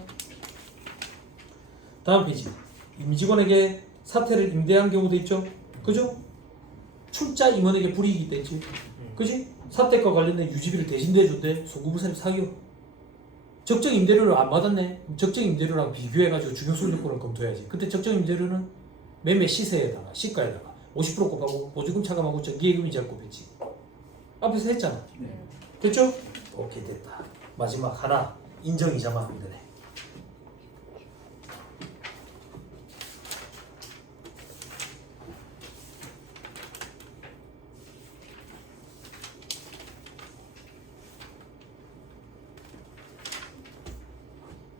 다음 페이지. 임직원에게 사퇴를 임대한 경우도 있죠. 그죠? 출자 임원에게 불이익이 있댔지. 그지? 사택과 관련된 유지비를 대신 대준대. 송구무사님 사기요. 적정 임대료를 안 받았네. 적정 임대료랑 비교해가지고 중요소득 요건을 검토해야지. 그때 적정 임대료는 매매 시세에다가 시가에다가 50% 곱하고 보조금 차감하고 전기예금 이자를 곱했지. 앞에서 했잖아. 네. 됐죠? 오케이 됐다. 마지막 하나 인정이자만 하면 되네.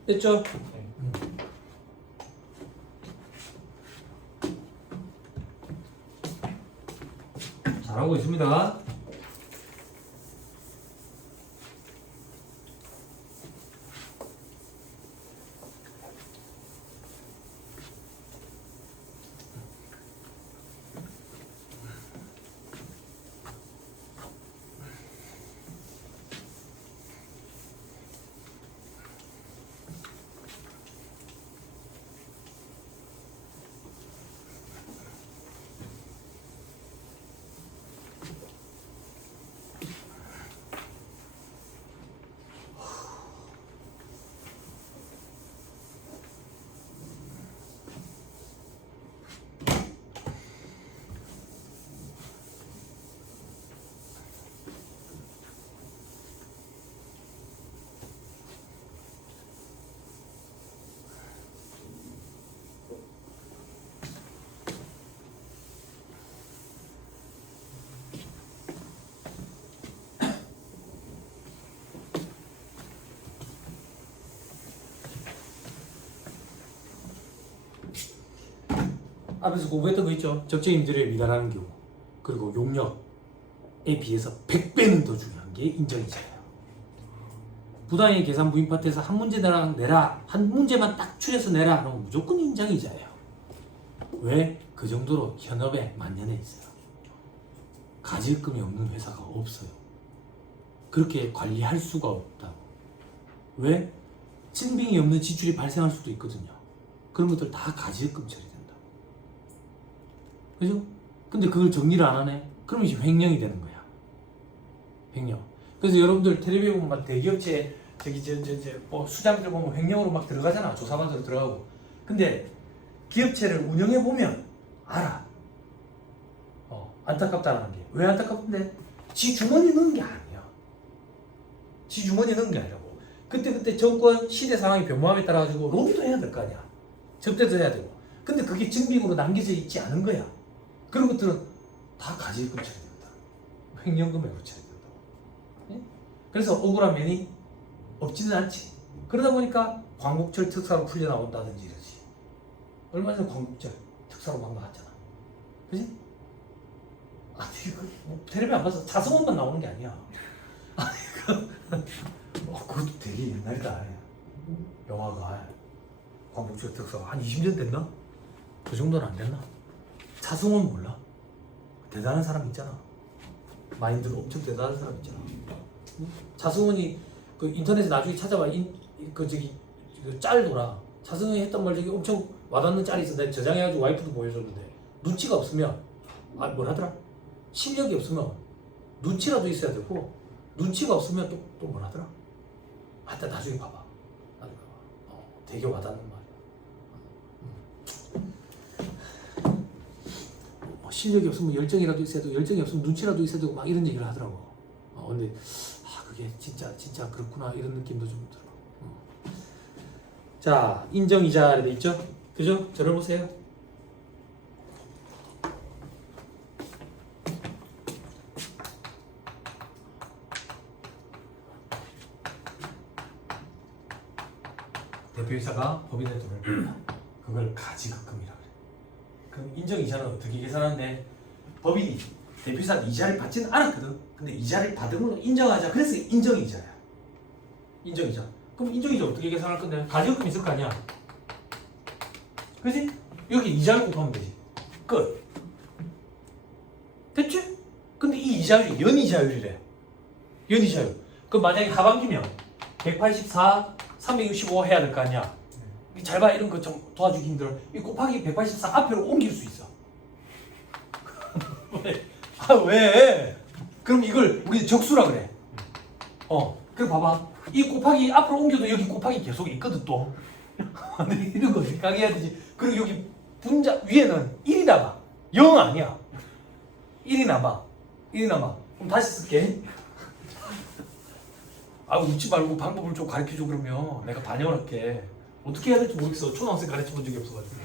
됐죠? 네. 잘하고 있습니다. 앞에서 공부했던 거 있죠? 적정 임대료에 미달하는 경우 그리고 용역에 비해서 100배는 더 중요한 게 인정이자예요. 부당의 계산 부인 파트에서 한 문제 내라 한 문제만 딱 추려서 내라 하면 무조건 인정이자예요. 왜? 그 정도로 현업에 만연해 있어요. 가질금이 없는 회사가 없어요. 그렇게 관리할 수가 없다고. 왜? 증빙이 없는 지출이 발생할 수도 있거든요. 그런 것들 다 가질금 처리된다. 그죠? 근데 그걸 정리를 안 하네? 그러면 이제 횡령이 되는 거야. 횡령. 그래서 여러분들 텔레비에 보면 막 대기업체 뭐 수장들 보면 횡령으로 막 들어가잖아. 조사받으러 들어가고. 근데 기업체를 운영해 보면 알아. 안타깝다는 게. 왜 안타깝은데? 지 주머니 넣은 게 아니야. 지 주머니 넣은 게 아니라고. 그때 정권 시대 상황이 변모함에 따라 가지고 로비도 해야 될 거 아니야. 접대도 해야 되고. 근데 그게 증빙으로 남겨져 있지 않은 거야. 그런 것들은 다 가질금 처리된다. 횡령금액으로 처리된다고. 예? 그래서 억울한 면이 없지는 않지. 그러다 보니까 광복절 특사로 풀려나온다든지 이러지. 얼마 전에 광복절 특사로 막 나왔잖아. 그지? 아니 텔레비 안 봐서 자성원만 나오는 게 아니야. 아니 그것도 되게 옛날이다. 영화가 광복절 특사가 한 20년 됐나? 그 정도는 안 됐나? 차승원 몰라? 대단한 사람 있잖아. 마인드로 엄청 대단한 사람 있잖아. 차승원이 그 인터넷에 나중에 찾아봐. 그 짤도라. 차승원이 했던 말 중에 엄청 와닿는 짤이 있어. 내가 저장해가지고 와이프도 보여줬는데 눈치가 없으면 뭘 하더라? 실력이 없으면 눈치라도 있어야 되고 눈치가 없으면 또 뭘 하더라? 하여튼 나중에 봐봐. 되게 와닿는 말이야. 실력이 없으면 열정이라도 있어야 되고 열정이 없으면 눈치라도 있어야 되고 막 이런 얘기를 하더라고. 근데 그게 진짜 그렇구나 이런 느낌도 좀 들어. 자, 인정이자에 돼 있죠? 그죠? 저를 보세요. 대표이사가 법인의 돈을 벌다. 그걸 가지급금이라고 그래. 그럼 인정이자는 어떻게 계산하는데 법인이 대표이사한테 이자를 받지는 않았거든. 근데 이자를 받은 걸로 인정하자. 그래서 인정이자야. 인정이자. 그럼 인정이자 어떻게 계산할 건데? 가지급금 있을 거 아니야. 그지? 여기 이자를 곱하면 되지. 끝. 됐지? 근데 이 이자율이 연이자율이래. 연이자율. 그럼 만약에 하반기면 184, 365 해야 될 거 아니야. 잘 봐. 이런 거 좀 도와주기 힘들어. 이 곱하기 184 앞으로 옮길 수 있어. 왜? 아 왜? 그럼 이걸 우리 적수라 그래. 그럼 봐봐. 이 곱하기 앞으로 옮겨도 여기 곱하기 계속 있거든 또. 이런 거 생각해야 되지. 그리고 여기 분자 위에는 1이 남아. 0 아니야. 1이 남아. 1이 남아. 그럼 다시 쓸게. 아 웃지 말고 방법을 좀 가르쳐줘 그러면 내가 반영을 할게. 어떻게 해야 될지 모르겠어. 초등학생 가르쳐 본 적이 없어가지고.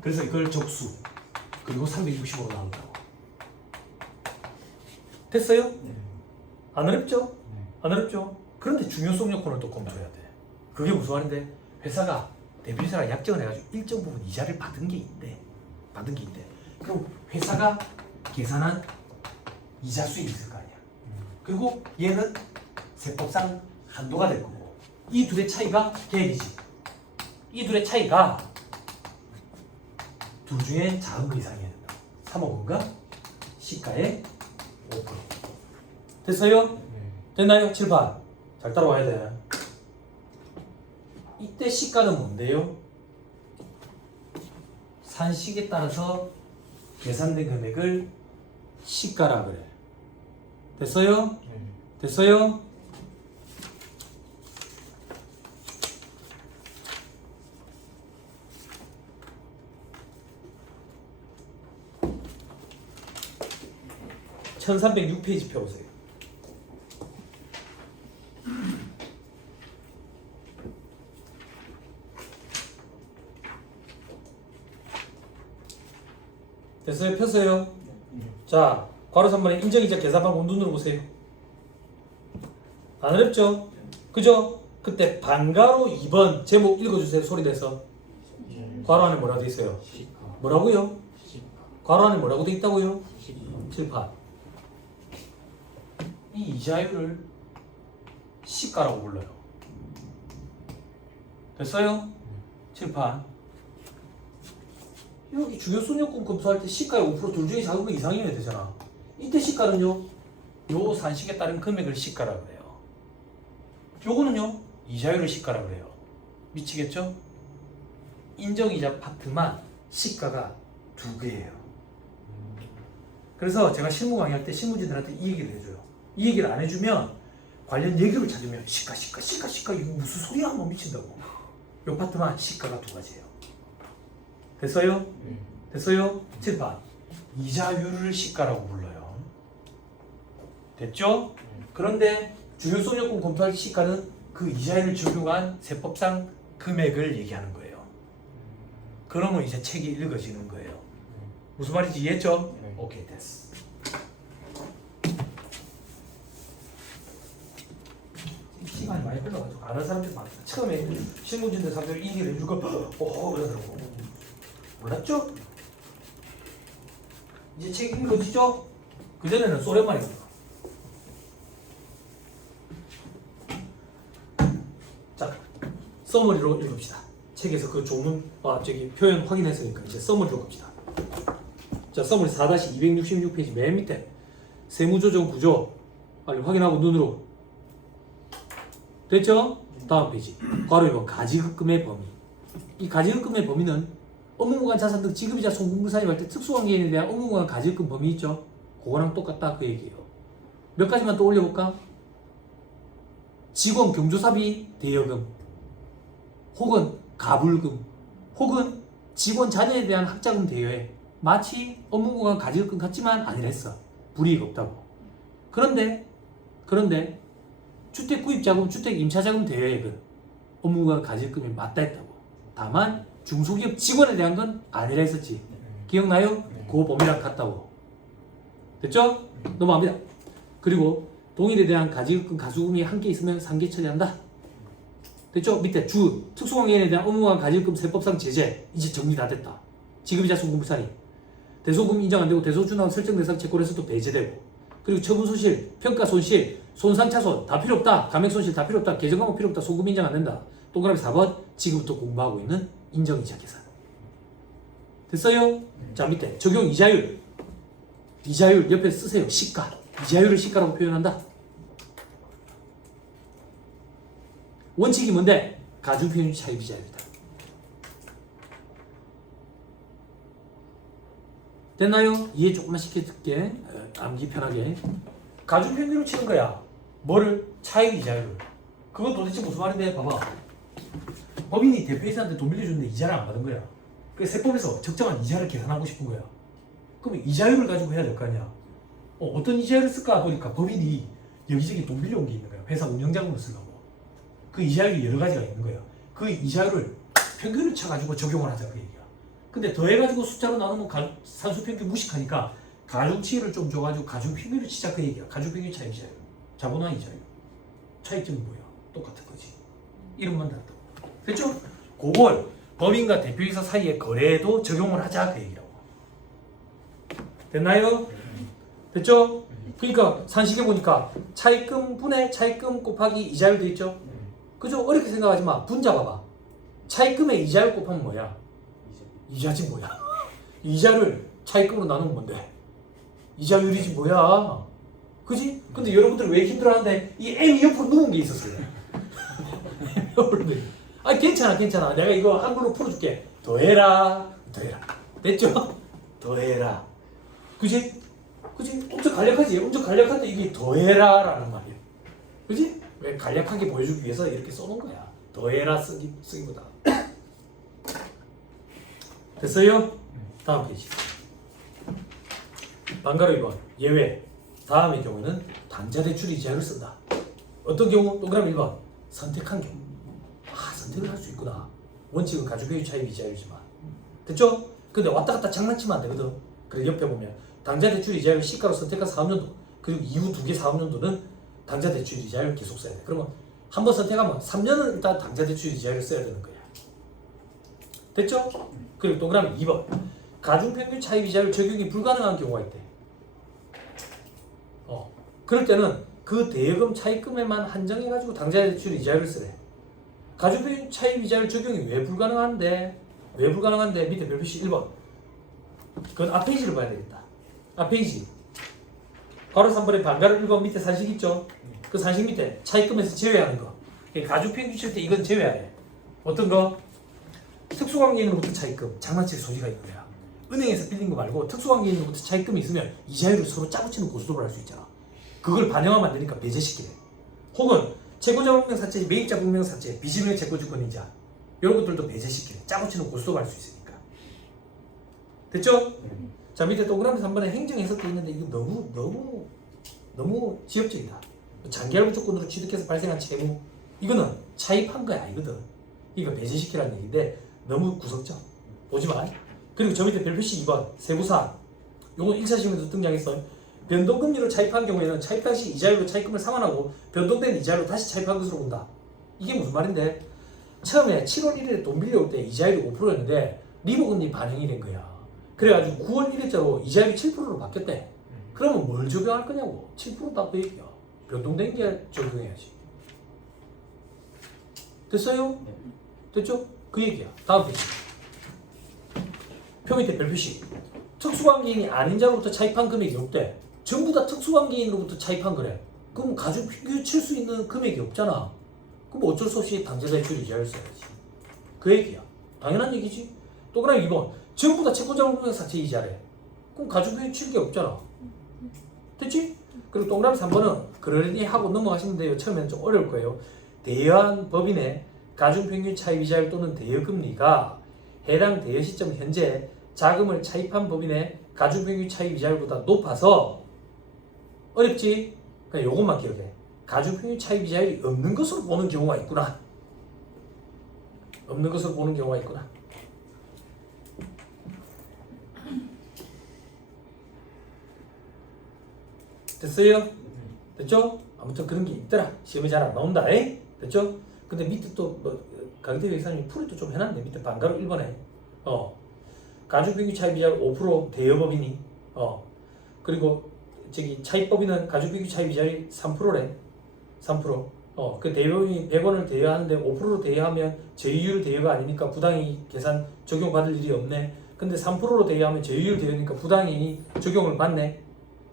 그래서 이걸 적수 그리고 360으로 나온다고. 됐어요? 네. 안 어렵죠? 네. 안 어렵죠? 그런데 중요성 요건을 또 검토해야 돼. 그게 무슨 말인데 회사가 대표이사랑 약정을 해가지고 일정 부분 이자를 받은 게 있대. 받은 게 있대. 그럼 회사가 계산한 이자 수익이 있을 거 아니야. 그리고 얘는 세법상 한도가 될 거고 이 둘의 차이가 계획이지. 이 둘의 차이가 둘 중에 작은 거 이상이어야 된다. 3억원과 시가의 5%. 됐어요? 네. 됐나요? 칠판 잘 따라와야 돼. 이때 시가는 뭔데요? 산식에 따라서 계산된 금액을 시가라 그래. 됐어요? 네. 됐어요? (1306페이지) 펴보세요. 됐어요? 폈어요? 자, 괄호 3번에 인정이자 계산 방법 눈으로 보세요. 안 어렵죠? 그죠? 그때 반가로 2번 제목 읽어주세요. 소리 내서. 괄호 안에 뭐라고 돼 있어요? 시가. 뭐라고요? 시가. 괄호 안에 뭐라고 돼 있다고요? 시가. 칠판. 이 이자율을 시가라고 불러요. 됐어요? 칠판. 여기 중요성 요건 검토할 때 시가의 5%둘 중에 작은 거 이상이면 되잖아. 이때 시가는요, 요 산식에 따른 금액을 시가라고 그래요. 요거는요, 이자율을 시가라고 그래요. 미치겠죠? 인정이자 파트만 시가가 두 개예요. 그래서 제가 실무 강의할 때 실무진들한테 이 얘기를 해줘요. 이 얘기를 안 해주면 관련 얘기를 찾으면 시가 이거 무슨 소리야 뭐 미친다고. 요 파트만 시가가 두 가지예요. 됐어요? 네. 됐어요? 칠판. 이자율을 시가라고 불러요. 됐죠? 그런데 중요성 요건 검토할 시가는 그 이자율을 적용한 세법상 금액을 얘기하는 거예요. 그러면 이제 책이 읽어지는 거예요. 무슨 말인지 이해했죠? 네. 오케이, 됐어. 시간이 많이 흘러가지고 아는 사람들이 많다. 처음에 실무진들 사람들 이 얘기를 해주고 그러더라고. 몰랐죠? 이제 책 읽어지죠? 그전에는 소련만 했어. 자, 서머리로 읽읍시다. 책에서 그 조문, 표현 확인했으니까 이제 서머리로 갑시다. 자, 서머리 4-266페이지 맨 밑에 세무조정 구조 빨리 확인하고 눈으로. 됐죠? 다음 페이지. 괄호 2번 가지급금의 범위. 이 가지급금의 범위는 업무무관 자산 등 지급이자 송금부 사입할 때 특수관계인에 대한 업무무관 가지급금 범위 있죠? 그거랑 똑같다 그 얘기예요. 몇 가지만 또 올려볼까? 직원 경조사비 대여금 혹은 가불금 혹은 직원 자녀에 대한 학자금 대여에 마치 업무무관 가지급금 같지만 아니랬어. 불이익 없다고. 그런데 주택 구입자금, 주택 임차자금 대여액은 업무무관 가지급금이 맞다 했다고. 다만 중소기업 직원에 대한 건 아니라 했었지. 기억나요? 네. 그 범위랑 같다고. 됐죠? 넘어갑니다. 그리고 동일에 대한 가지급금, 가수금이 함께 있으면 상계 처리한다. 됐죠? 밑에 특수관계인에 대한 업무무관 가지급금 세법상 제재 이제 정리 다 됐다. 지급이자 송금부 사입. 대소금 인정 안 되고 대소준항 설정 대상 채권에서도 배제되고. 그리고 처분 손실, 평가 손실, 손상 차손 다 필요 없다. 감액 손실 다 필요 없다. 계정 감목 필요 없다. 소금 인정 안 된다. 동그라미 4번 지금부터 공부하고 있는 인정이자 계산. 됐어요? 자, 밑에 적용 이자율. 이자율 옆에 쓰세요. 시가. 이자율을 시가라고 표현한다. 원칙이 뭔데? 가중평균 차이 비자율이다. 됐나요? 이해 조금만 시켜줄게. 암기 편하게. 가중평균을 치는 거야. 뭐를? 차익 이자율을. 그건 도대체 무슨 말인데? 봐봐. 법인이 대표이사한테 돈 빌려줬는데 이자를 안 받은 거야. 그래서 세법에서 적정한 이자를 계산하고 싶은 거야. 그럼 이자율을 가지고 해야 될 거 아니야. 어떤 이자율을 쓸까 보니까 법인이 여기저기 돈 빌려온 게 있는 거야. 회사 운영자금으로 쓰려고. 그 이자율이 여러 가지가 있는 거야. 그 이자율을 평균을 쳐가지고 적용을 하자 그 얘기야. 근데 더해가지고 숫자로 나누면 산수평균 무식하니까 가중치를 좀 줘가지고 가중평균을 치자 그 얘기야. 가중평균 차익 이자율. 자본화 이자율. 차이점은 뭐야? 똑같은 거지. 이름만 다르다. 됐죠? 그걸 법인과 대표이사 사이의 거래에도 적용을 하자 그 얘기라고. 됐나요? 됐죠? 그러니까 산식에 보니까 차입금 분의 차입금 곱하기 이자율 돼 있죠? 그죠? 어렵게 생각하지 마. 분자 봐봐. 차입금의 이자율 곱하면 뭐야? 이자지 뭐야? 이자를 차입금으로 나누면 뭔데? 이자율이지 뭐야? 그지? 근데 여러분들 왜 힘들어하는데 이 M이 옆으로 누운 게 있었어요. 아니 괜찮아. 내가 이거 한글로 풀어줄게. 더해라. 됐죠? 더해라. 그지? 엄청 간략하지? 엄청 간략한데 이게 더해라라는 말이야. 그지? 왜 간략하게 보여주기 위해서 이렇게 써놓은 거야. 더해라 쓰기보다. 됐어요? 다음 페이지. 반가로 2번 예외. 다음의 경우는 당좌대출 이자율을 쓴다. 어떤 경우? 동그라미 1번 선택한 경우. 선택을 할 수 있구나. 원칙은 가중평균 차익 이자율이지만. 됐죠? 근데 왔다 갔다 장난치면 안 되거든. 그래 옆에 보면 당좌대출 이자율 시가로 선택한 사업연도 그리고 이후 2개 사업연도는 당좌대출 이자율 계속 써야 돼. 그러면 한 번 선택하면 3년은 일단 당좌대출 이자율을 써야 되는 거야. 됐죠? 그리고 동그라미 2번 가중평균 차익 이자율 적용이 불가능한 경우가 있대. 그럴 때는 그 대여금 차입금에만 한정해가지고 당좌대출 이자율을 쓰래. 가중평균 차익 이자율 적용이 왜 불가능한데? 밑에 별표시 1번. 그건 앞 페이지를 봐야 되겠다. 앞 페이지. 바로 3번에 반가로 1번 밑에 산식 있죠? 그 산식 밑에 차입금에서 제외하는 거. 가중평균 칠 때 이건 제외해야 돼. 어떤 거? 특수관계인으로부터 차입금. 장난칠 소지가 있는 거야. 은행에서 빌린 거 말고 특수관계인으로부터 차입금이 있으면 이자율을 서로 짜고 치는 고스톱을 할 수 있잖아. 그걸 반영하면 안 되니까 배제시키래. 혹은 채권자 분명사채, 매입자 분명사채, 비지명 채권주권이자 이런 것들도 배제시키래. 짜고 치는 고스톱을 할 수 있으니까. 됐죠? 자 밑에 동그라미 3번에 행정해석돼 있는데 이거 너무 지엽적이다. 장기할부 조건으로 취득해서 발생한 채무 이거는 차입한 거야 이거든. 이거 배제시키라는 얘기인데 너무 구석져. 보지 마. 그리고 저 밑에 별표시 2번 세부사항 요건 1차 시험에도 등장했어요. 변동금리로 차입한 경우에는 차입 당시 이자율로 차입금을 상환하고 변동된 이자율로 다시 차입한 것으로 본다. 이게 무슨 말인데? 처음에 7월 1일에 돈 빌려올 때 이자율이 5%였는데 리보금리 반영이 된 거야. 그래가지고 9월 1일자로 이자율이 7%로 바뀌었대. 그러면 뭘 적용할 거냐고. 7%다 그 얘기야. 변동된 게 적용해야지. 됐어요? 됐죠? 그 얘기야. 다음 페이지. 표 밑에 별표시. 특수관계인이 아닌 자로부터 차입한 금액이 없대. 전부 다 특수관계인으로부터 차입한 거래. 그럼 가중평균 칠 수 있는 금액이 없잖아. 그럼 어쩔 수 없이 당좌대출 이자율 써야지. 그 얘기야. 당연한 얘기지. 또 그럼 2번. 전부 다 채권자 분명사채 이자래. 그럼 가중평균 칠 게 없잖아. 됐지? 그리고 동그라미 3번은 그러려니 하고 넘어가시면 돼요. 처음에는 좀 어려울 거예요. 대여한 법인의 가중평균 차입 이자율 또는 대여금리가 해당 대여 시점 현재 자금을 차입한 법인의 가중평균 차입 이자율보다 높아서 어렵지? 그냥 요것만 기억해. 가중평균 차입 이자율이 없는 것으로 보는 경우가 있구나. 없는 것으로 보는 경우가 있구나. 됐어요? 됐죠? 아무튼 그런 게 있더라. 시험에 잘 안 나온다. 에이? 됐죠? 근데 밑에 또 강대회 이사님이 풀이도 좀 해놨네. 밑에 반가로 1번에 가중평균 차입 이자율 5% 대여법인이 그리고 저기 차입법인은 가중평균 차입 이자율이 3%래. 3%. 그 대여법인이 100원을 대여하는데 5%로 대여하면 제휴율 대여가 아니니까 부당이 계산 적용받을 일이 없네. 근데 3%로 대여하면 제휴율 대여니까 부당이 적용을 받네.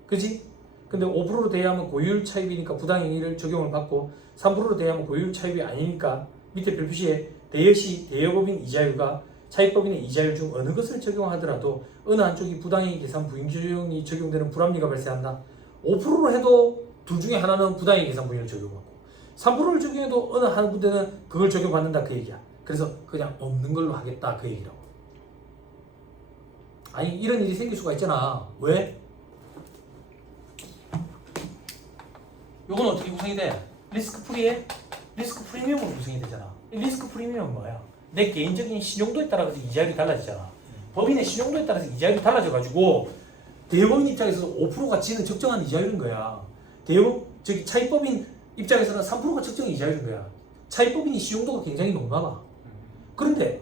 그지? 근데 5%로 대여하면 고율 차입이니까 부당행위를 적용을 받고 3%로 대여하면 고율 차입이 아니니까 밑에 별표시에 대여시 대여법인 이자율과 차입법인의 이자율 중 어느 것을 적용하더라도 어느 한쪽이 부당이익 계산 부인규정이 적용되는 불합리가 발생한다. 5%로 해도 둘 중에 하나는 부당이익 계산 부인을 적용받고 3%를 적용해도 어느 한 군데는 그걸 적용받는다 그 얘기야. 그래서 그냥 없는 걸로 하겠다 그 얘기라고. 아니 이런 일이 생길 수가 있잖아. 왜? 요건 어떻게 구성이 돼? 리스크 프리에 리스크 프리미엄으로 구성이 되잖아. 이 리스크 프리미엄은 뭐야? 내 개인적인 신용도에 따라서 이자율이 달라지잖아. 법인의 신용도에 따라서 이자율이 달라져가지고 대여법인 입장에서도 5%가 지는 적정한 이자율인 거야. 차입법인 입장에서는 3%가 적정 이자율인 거야. 차입법인이 신용도가 굉장히 높아. 그런데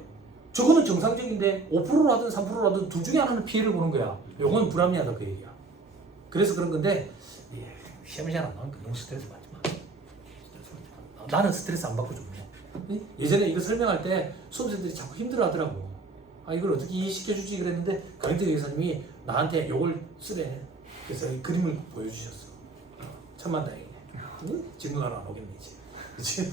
저거는 정상적인데 5%로 하든 3%로 하든 둘 중에 하나는 피해를 보는 거야. 요건 불합리하다 그 얘기야. 그래서 그런 건데 시험이 잘 안 나오니까 너무 스트레스 받지 마. 나는 스트레스 안 받고 좋네. 예전에 이거 설명할 때 수험생들이 자꾸 힘들어하더라고. 아 이걸 어떻게 이해시켜주지 그랬는데 강인태 교사님이 나한테 요걸 쓰래. 그래서 이 그림을 보여주셨어. 천만다행이네. 응? 증거하러 안 오겠네 이제. 그치?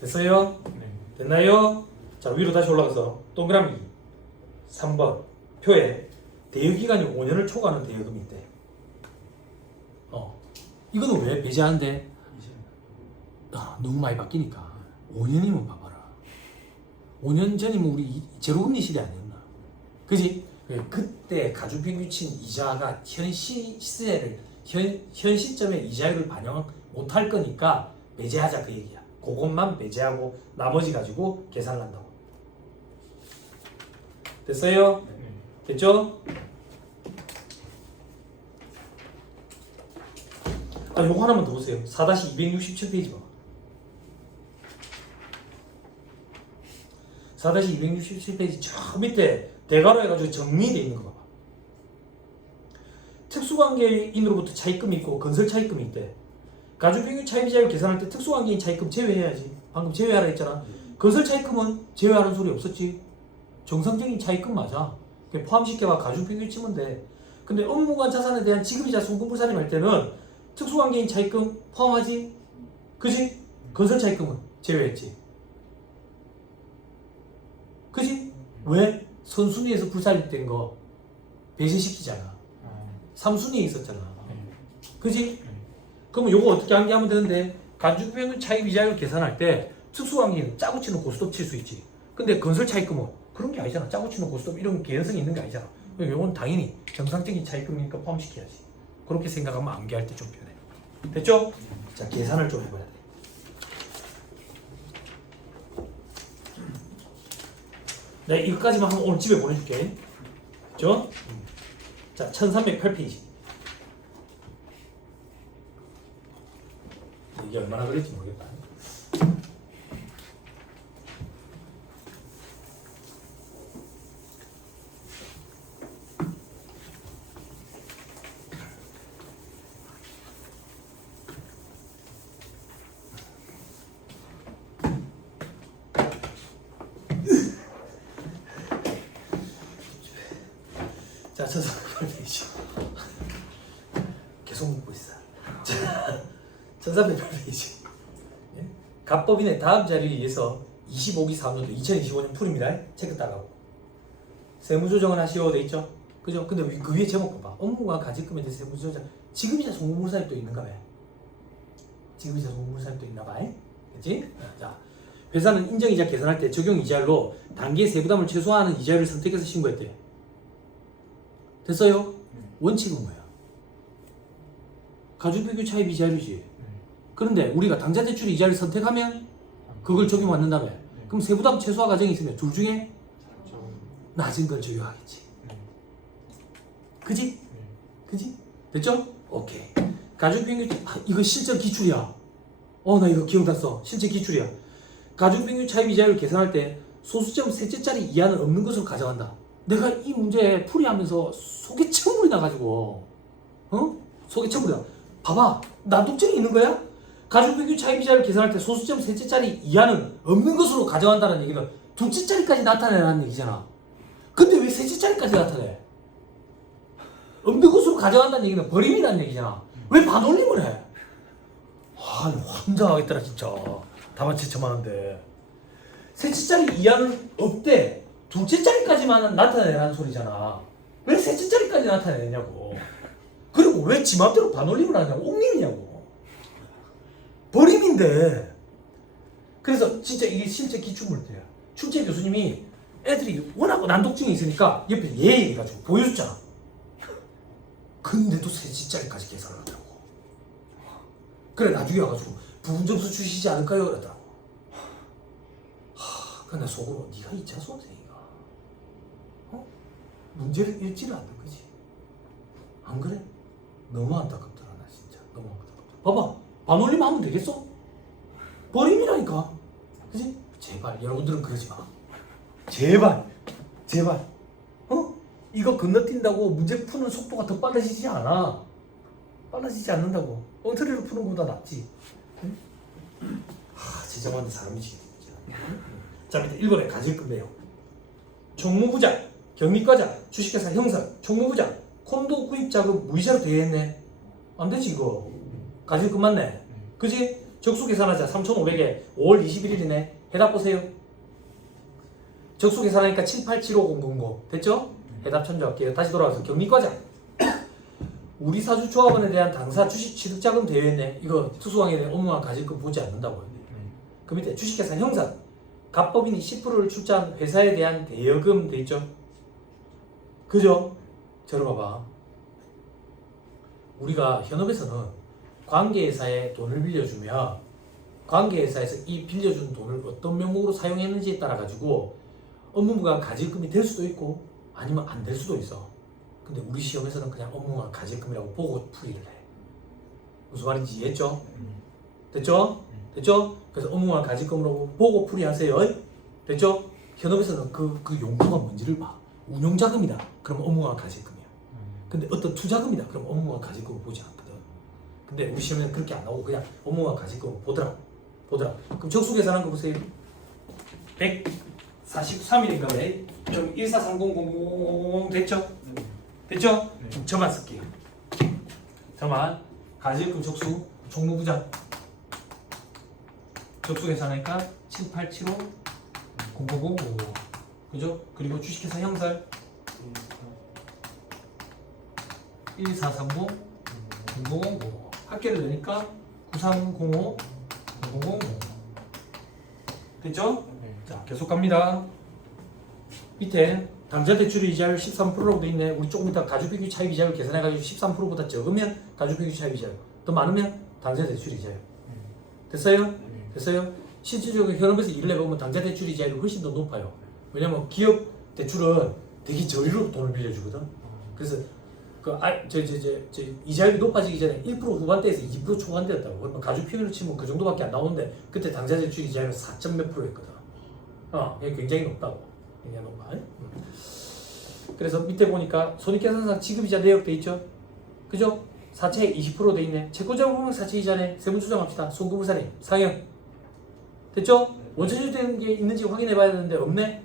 됐어요? 네. 됐나요? 자 위로 다시 올라가서 동그라미 3번 표에 대여기간이 5년을 초과하는 대여금이 있대. 이거는 왜 배제하는데? 너무 많이 바뀌니까 5년이면 봐봐라. 5년 전이면 우리 제로금리 시대 아니었나? 그지? 그때 가중평균 친 이자가 현 시세를 현 시점에 이자율을 반영 못할 거니까 배제하자 그 얘기야. 그것만 배제하고 나머지 가지고 계산을 한다고. 됐어요? 네. 됐죠? 요거 하나만 더 보세요. 4-267페이지 봐봐. 4-267페이지 저 밑에 대괄호 해가지고 정리되어 있는 거 봐봐. 특수관계인으로부터 차입금이 있고 건설 차입금이 있대. 가중평균 차입이자율 계산할 때 특수관계인 차입금 제외해야지. 방금 제외하라 했잖아. 건설 차입금은 제외하는 소리 없었지. 정상적인 차입금 맞아. 포함시켜봐. 가중평균 치면 돼. 근데 업무관 자산에 대한 지급이자 송금불산임 할 때는 특수관계인 차입금 포함하지? 그지? 건설 차입금은 제외했지. 그지? 왜? 선순위에서 불살입된 거 배제시키잖아. 3순위에 있었잖아. 그지? 그러면 요거 어떻게 한계하면 되는데 가중평균 차입이자율 계산할 때 특수관계인 짜고 치는 고스톱 칠 수 있지. 근데 건설 차입금은 그런 게 아니잖아. 짜고 치는 고스톱 이런 개연성이 있는 게 아니잖아. 요건 당연히 정상적인 차입금이니까 포함시켜야지. 그렇게 생각하면 암기할 때 좀 편해. 됐죠? 자, 계산을 좀 해봐야 돼. 네, 이거까지만 하면 오늘 집에 보내줄게. 됐죠? 자, 1308페이지. 이게 얼마나 걸릴지 모르겠다. 자, 1308페이지. 계속 묻고 있어. 자, 1308페이지. 갑법인의 다음 자료에 의해서 25기 3년도 2025년 풀입니다. 체크 따라가고. 세무조정을 하시오 돼 있죠? 그죠? 근데 그 위에 제목 봐봐. 업무와 가지금에 대해 세무조정. 지급이자 송금물산입도 있는가 봐요. 지급이자 송금물산입도 있나 봐요. 그치? 자, 회사는 인정이자 계산할 때 적용 이자율로 단기 세부담을 최소화하는 이자율을 선택해서 신고했대요. 됐어요? 원칙은 뭐야? 가중평균 차입 이자율이지. 그런데 우리가 당좌대출 이자를 선택하면 그걸 적용받는다며. 그럼 세부담 최소화 과정이 있으면 둘 중에 낮은 걸 적용하겠지. 그지? 그지? 됐죠? 오케이. 가중평균 이거 실전 기출이야. 나 이거 기억났어. 실전 기출이야. 가중평균 차입 이자율 계산할 때 소수점 셋째 자리 이하는 없는 것으로 가정한다. 내가 이 문제 풀이하면서 속에 천불이 나가지고 속에 천불이 나. 봐봐. 난독증이 있는 거야? 가중평균 차입이자를 계산할 때 소수점 셋째 자리 이하는 없는 것으로 가정한다는 얘기는 둘째 자리까지 나타내라는 얘기잖아. 근데 왜 셋째 자리까지 나타내? 없는 것으로 가정한다는 얘기는 버림이라는 얘기잖아. 왜 반올림을 해? 환장하겠더라 진짜. 다만 7천만 원인데. 셋째짜리 이하는 없대. 둘째짜리까지만 나타내라는 소리잖아. 왜 셋째짜리까지 나타내냐고. 그리고 왜 지 맘대로 반올림을 하냐고. 옥림이냐고. 버림인데. 그래서 진짜 이게 실제 기출문제야. 출제 교수님이 애들이 워낙 난독증이 있으니까 옆에 얘 얘기해가지고 보여줬잖아. 근데도 셋째짜리까지 계산을 하더라고. 그래 나중에 와가지고 부분 점수 주시지 않을까요? 그러더라고. 근데 속으로 네가 2차 수험생이가 문제를 읽지를 않는 거지. 안 그래? 너무 안타깝더라 나 진짜. 너무 안타깝다. 봐봐 반올림 하면 되겠어? 버림이라니까. 그지? 제발 여러분들은 그러지 마. 제발 이거 건너뛴다고 문제 푸는 속도가 더 빨라지지 않아. 빨라지지 않는다고. 엉터리로 푸는 것보다 낫지. 응? 진짜 완전 사람이지 진짜. 자 밑에 1번에 가질금 내용. 총무부장, 경리과장, 주식회사 형사, 총무부장, 콘도 구입자금 무이자로 되어 있네. 안 되지 이거. 가질금 맞네. 그지? 적수 계산하자. 3,500에 5월 21일이네. 해답 보세요. 적수 계산하니까 7875000 됐죠? 해답 천조할게요. 다시 돌아와서 경리과장. 우리 사주 조합원에 대한 당사 주식 취득자금 되어 있네. 이거 특수강에 대한 업무와 가질금 보지 않는다고요. 그 밑에 주식회사 형사. 갑법인이 10%를 출자한 회사에 대한 대여금 돼 있죠? 그죠? 들어봐봐. 우리가 현업에서는 관계회사에 돈을 빌려주면 관계회사에서 이 빌려준 돈을 어떤 명목으로 사용했는지에 따라 가지고 업무부가 가질금이 될 수도 있고 아니면 안 될 수도 있어. 근데 우리 시험에서는 그냥 업무가 가질금이라고 보고 풀이를 해. 무슨 말인지 이해했죠? 됐죠? 됐죠? 그래서 업무가 가질금으로 보고 풀이하세요. 됐죠? 현업에서는 그 용도가 뭔지를 봐. 운용자금이다. 그럼 업무가 가질금이야. 근데 어떤 투자금이다. 그럼 업무가 가질금을 보지 않거든. 근데 우리 시험에는 그렇게 안 나오고 그냥 업무가 가질금을 보더라. 그럼 적수 계산한 거 보세요. 143일인가 왜? 좀 143000 됐죠? 됐죠? 좀 저만 쓸게요. 저만 가질금 적수 총무부장 적수 계산하니까 7875 0005 그죠? 그리고 주식회사 형살 1430 0005 합계를 내니까 9305 0005 됐죠? 자 계속 갑니다. 밑에 당좌 대출의 이자율 13%라고 돼 있네. 우리 조금 이따 가주비교 차익 이자율 계산해가지고 13%보다 적으면 가주비교 차익 이자율, 더 많으면 당좌 대출 이자율. 됐어요? 됐어요? 실질적으로 현업에서 일을 해보면 당좌 대출 이자율이 훨씬 더 높아요. 왜냐면 기업 대출은 되게 저리로 돈을 빌려주거든. 그래서 이자율이 높아지기 전에 1% 후반대에서 2% 초반대였다고. 그러면 가주비교로 치면 그 정도밖에 안 나오는데 그때 당좌 대출 이자율은 4점 몇 %였거든. 굉장히 높다고. 굉장히 높아. 그래서 밑에 보니까 손익계산상 지급이자 내역 돼 있죠? 그죠? 사채 20% 돼 있네. 채권자금 보면 사채 이자네. 세분 조정합시다. 송금부사님 상형 됐죠? 원천주 되는 게 있는지 확인해 봐야 되는데 없네.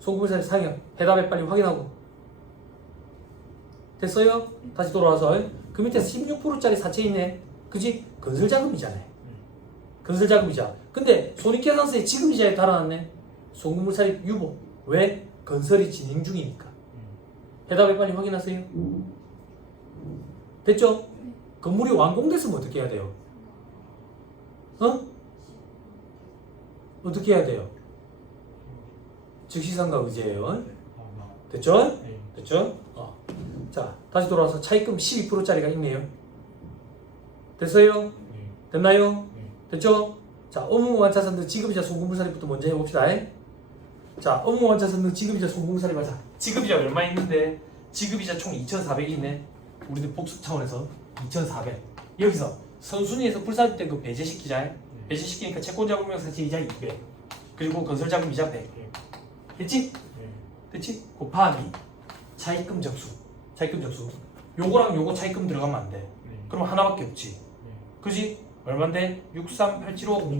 송금부사님 상형 해답에 빨리 확인하고 됐어요? 다시 돌아와서 그 밑에 16%짜리 사채 있네. 그지? 건설자금이자네. 건설자금이자. 근데 손익계산서에 지급이자에 달아놨네. 송금부사님 유보. 왜? 건설이 진행 중이니까. 해답에 빨리 확인하세요. 됐죠? 건물이 완공됐으면 어떻게 해야 돼요? 어떻게 해야 돼요? 즉시상각 의제예요. 됐죠? 됐죠? 자, 다시 돌아와서 차입금 12%짜리가 있네요. 됐어요? 됐나요? 됐죠? 자, 업무완차선 등 지급이자 송금부사리부터 먼저 해봅시다. 자, 업무완차선 등 지급이자 송금부사리 맞아. 지급이자 얼마 있는데 지급이자 총 2,400이 있네. 우리들 복습 차원에서 2,400. 여기서 선순위에서 불사조된 거 배제시키자. 배제시키니까 채권자금명 사채 이자 200. 그리고 건설자금 이자 100. 됐지? 됐지? 곱하기 차입금 접수. 차입금 접수. 요거랑 요거 차입금 들어가면 안 돼. 그럼 하나밖에 없지. 그지? 얼만데? 63875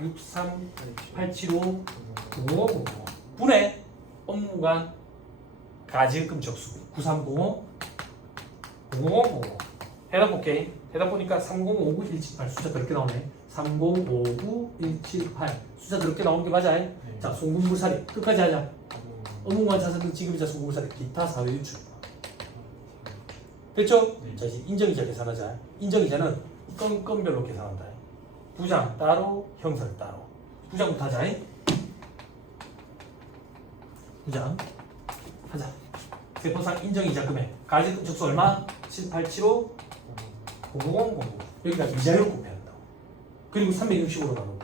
63875 분의 업무관 가질금 접수 9305 0005 해답 볼게. 해답 보니까 3059178 숫자 그렇게 나오네. 3059178 숫자 그렇게 나오는 게 맞아. 자, 송군물살이 끝까지 하자. 어묵만 자산등 지급이자 송군물살이 기타 사회 유출. 됐죠? 네. 자, 이제 인정이자 계산하자. 인정이자는 건별로 계산한다. 부장 따로, 형사 따로. 부장부터 하자. 부장 하자. 세포상 인정이자 금액 가지금 척수 얼마? 7875 000 여기다 이자율 곱해야 한다고. 그리고 360으로 나누고.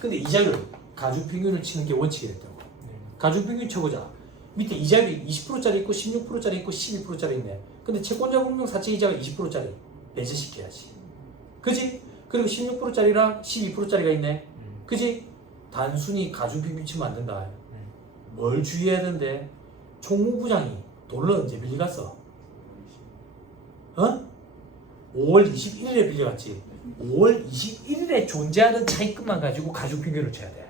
근데 이자율 가중평균을 치는 게 원칙이 됐다고. 가중평균 쳐보자. 밑에 이자율이 20%짜리 있고 16%짜리 있고 12%짜리 있네. 근데 채권자 분명 사채 이자가 20%짜리 배제시켜야지. 그지? 그리고 16%짜리랑 12%짜리가 있네. 그지? 단순히 가중평균 치면 안 된다. 뭘 주의해야 되는데 총무부장이 돈을 언제 빌려갔어? 어? 5월 21일에 빌려갔지. 5월 21일에 존재하는 차입금만 가지고 가중평균을 쳐야 돼.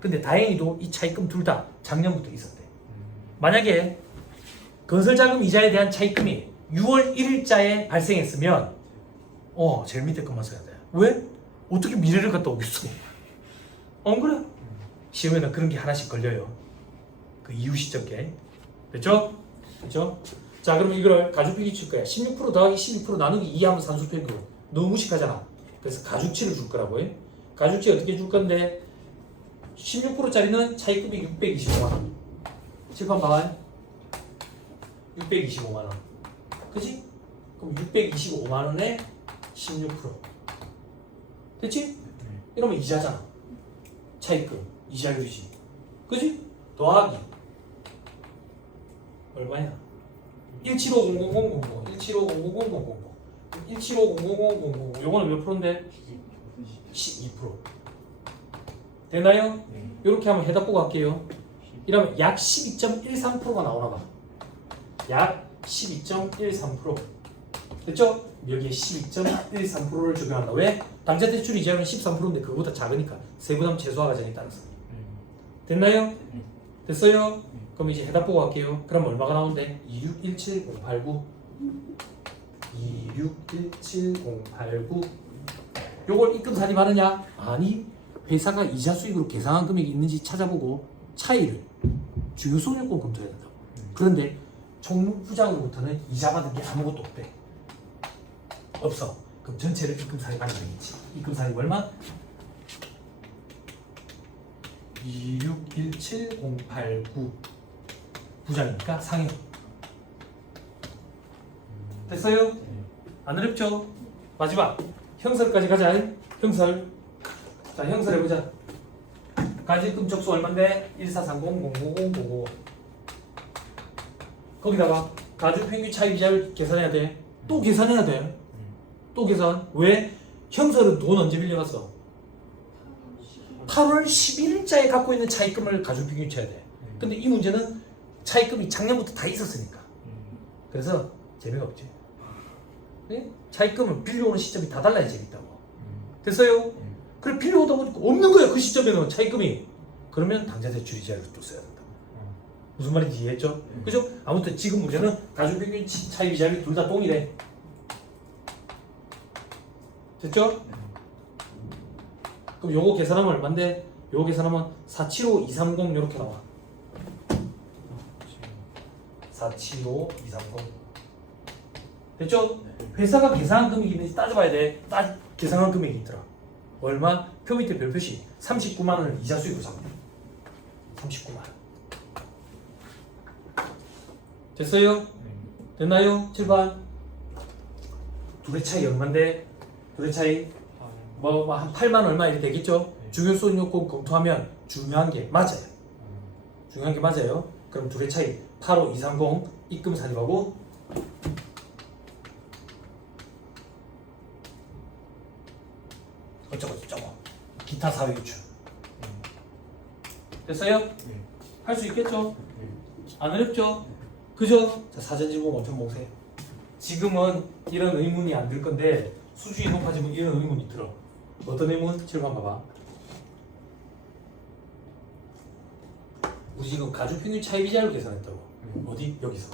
근데 다행히도 이 차입금 둘 다 작년부터 있었대. 만약에 건설자금 이자에 대한 차입금이 6월 1일자에 발생했으면 제일 밑에 것만 써야 돼. 왜? 어떻게 미래를 갖다 오겠어? 안 그래? 시험에는 그런 게 하나씩 걸려요. 그 이후 시점계. 됐죠? 됐죠? 자, 그럼 이걸 가중평균 칠 거야. 16% 더하기 12% 나누기 2 하면 산수평균. 너무 무식하잖아. 그래서 가중치를 줄 거라고 해. 가중치 어떻게 줄 건데 16%짜리는 차입금이 625만 원. 칠판 봐봐요. 625만 원. 그치? 그럼 625만 원에 16%. 됐지? 이러면 이자잖아. 차입금, 이자율이지. 그치? 더하기 얼마냐? 175000000 175000000 175000000 요거는 몇 프로인데? 12%. 되나요? 이렇게 하면 해답 보고 갈게요. 이러면 약 12.13%가 나오나 봐. 약 12.13%. 됐죠? 여기에 12.13%를 적용한다. 왜? 당좌 대출 이자율은 13%인데 그거보다 작으니까 세부담 최소화 과정에 따라서. 됐나요? 됐어요? 그럼 이제 해답 보고 갈게요. 그럼 얼마가 나온대? 2617089 2617089 요걸 입금 산입하느냐? 아니, 회사가 이자 수익으로 계산한 금액이 있는지 찾아보고 차이를 주요 소요권 검토해야 된다고. 그런데 총무부장으로부터는 이자 받은 게 아무것도 없대. 없어. 그럼 전체를 입금 산입하는 거겠지. 입금 산입 얼마? 2617089 부장이니까 상여. 됐어요? 안 어렵죠? 마지막 형설까지 가자. 형설. 자, 형설 해보자. 가지금 족수 얼만데? 143005050 거기다가 가중평균 차입이자를 계산해야 돼. 또 계산해야 돼. 또 계산. 왜? 형설은 돈 언제 빌려갔어? 8월 11일자에 갖고 있는 차입금을 가중평균 쳐야 돼. 근데 이 문제는 차입금이 작년부터 다 있었으니까. 그래서 재미가 없지. 네? 차입금을 빌려오는 시점이 다 달라야 재밌다고. 됐어요? 그래, 빌려오다 보니까 없는 거야. 그 시점에는 차입금이. 그러면 당좌대출 이자를 또 써야 된다. 무슨 말인지 이해했죠? 그죠? 아무튼 지금 문제는 가중평균 차입 이자율이 둘 다 동일해. 됐죠? 그럼 요거 계산하면 얼만데? 요거 계산하면 475230 이렇게 나와. 475230 됐죠? 회사가 계산한 금액이 있는지 따져봐야 돼. 계산한 금액이 있더라. 얼마? 표 밑에 별 표시 39만 원을 이자 수익으로 잡아. 39만 원. 됐어요? 됐나요? 7번. 둘의 차이 얼만데? 둘의 차이 한 8만 얼마 이렇게 되겠죠? 중요 소득 요건 검토하면 중요한 게 맞아요. 중요한 게 맞아요. 그럼 둘의 차이 85230 입금 산입하고 어쩌고 저쩌고 기타 사회 유출. 됐어요? 할 수 있겠죠? 안 어렵죠? 그죠? 자, 사전지문 엄청 보세요. 지금은 이런 의문이 안 들 건데 수준이 높아지면 이런 의문이 들어. 어떤 의문? 7번 봐봐. 우리 지금 가중평균 차입이자를 계산했다고. 어디? 여기서.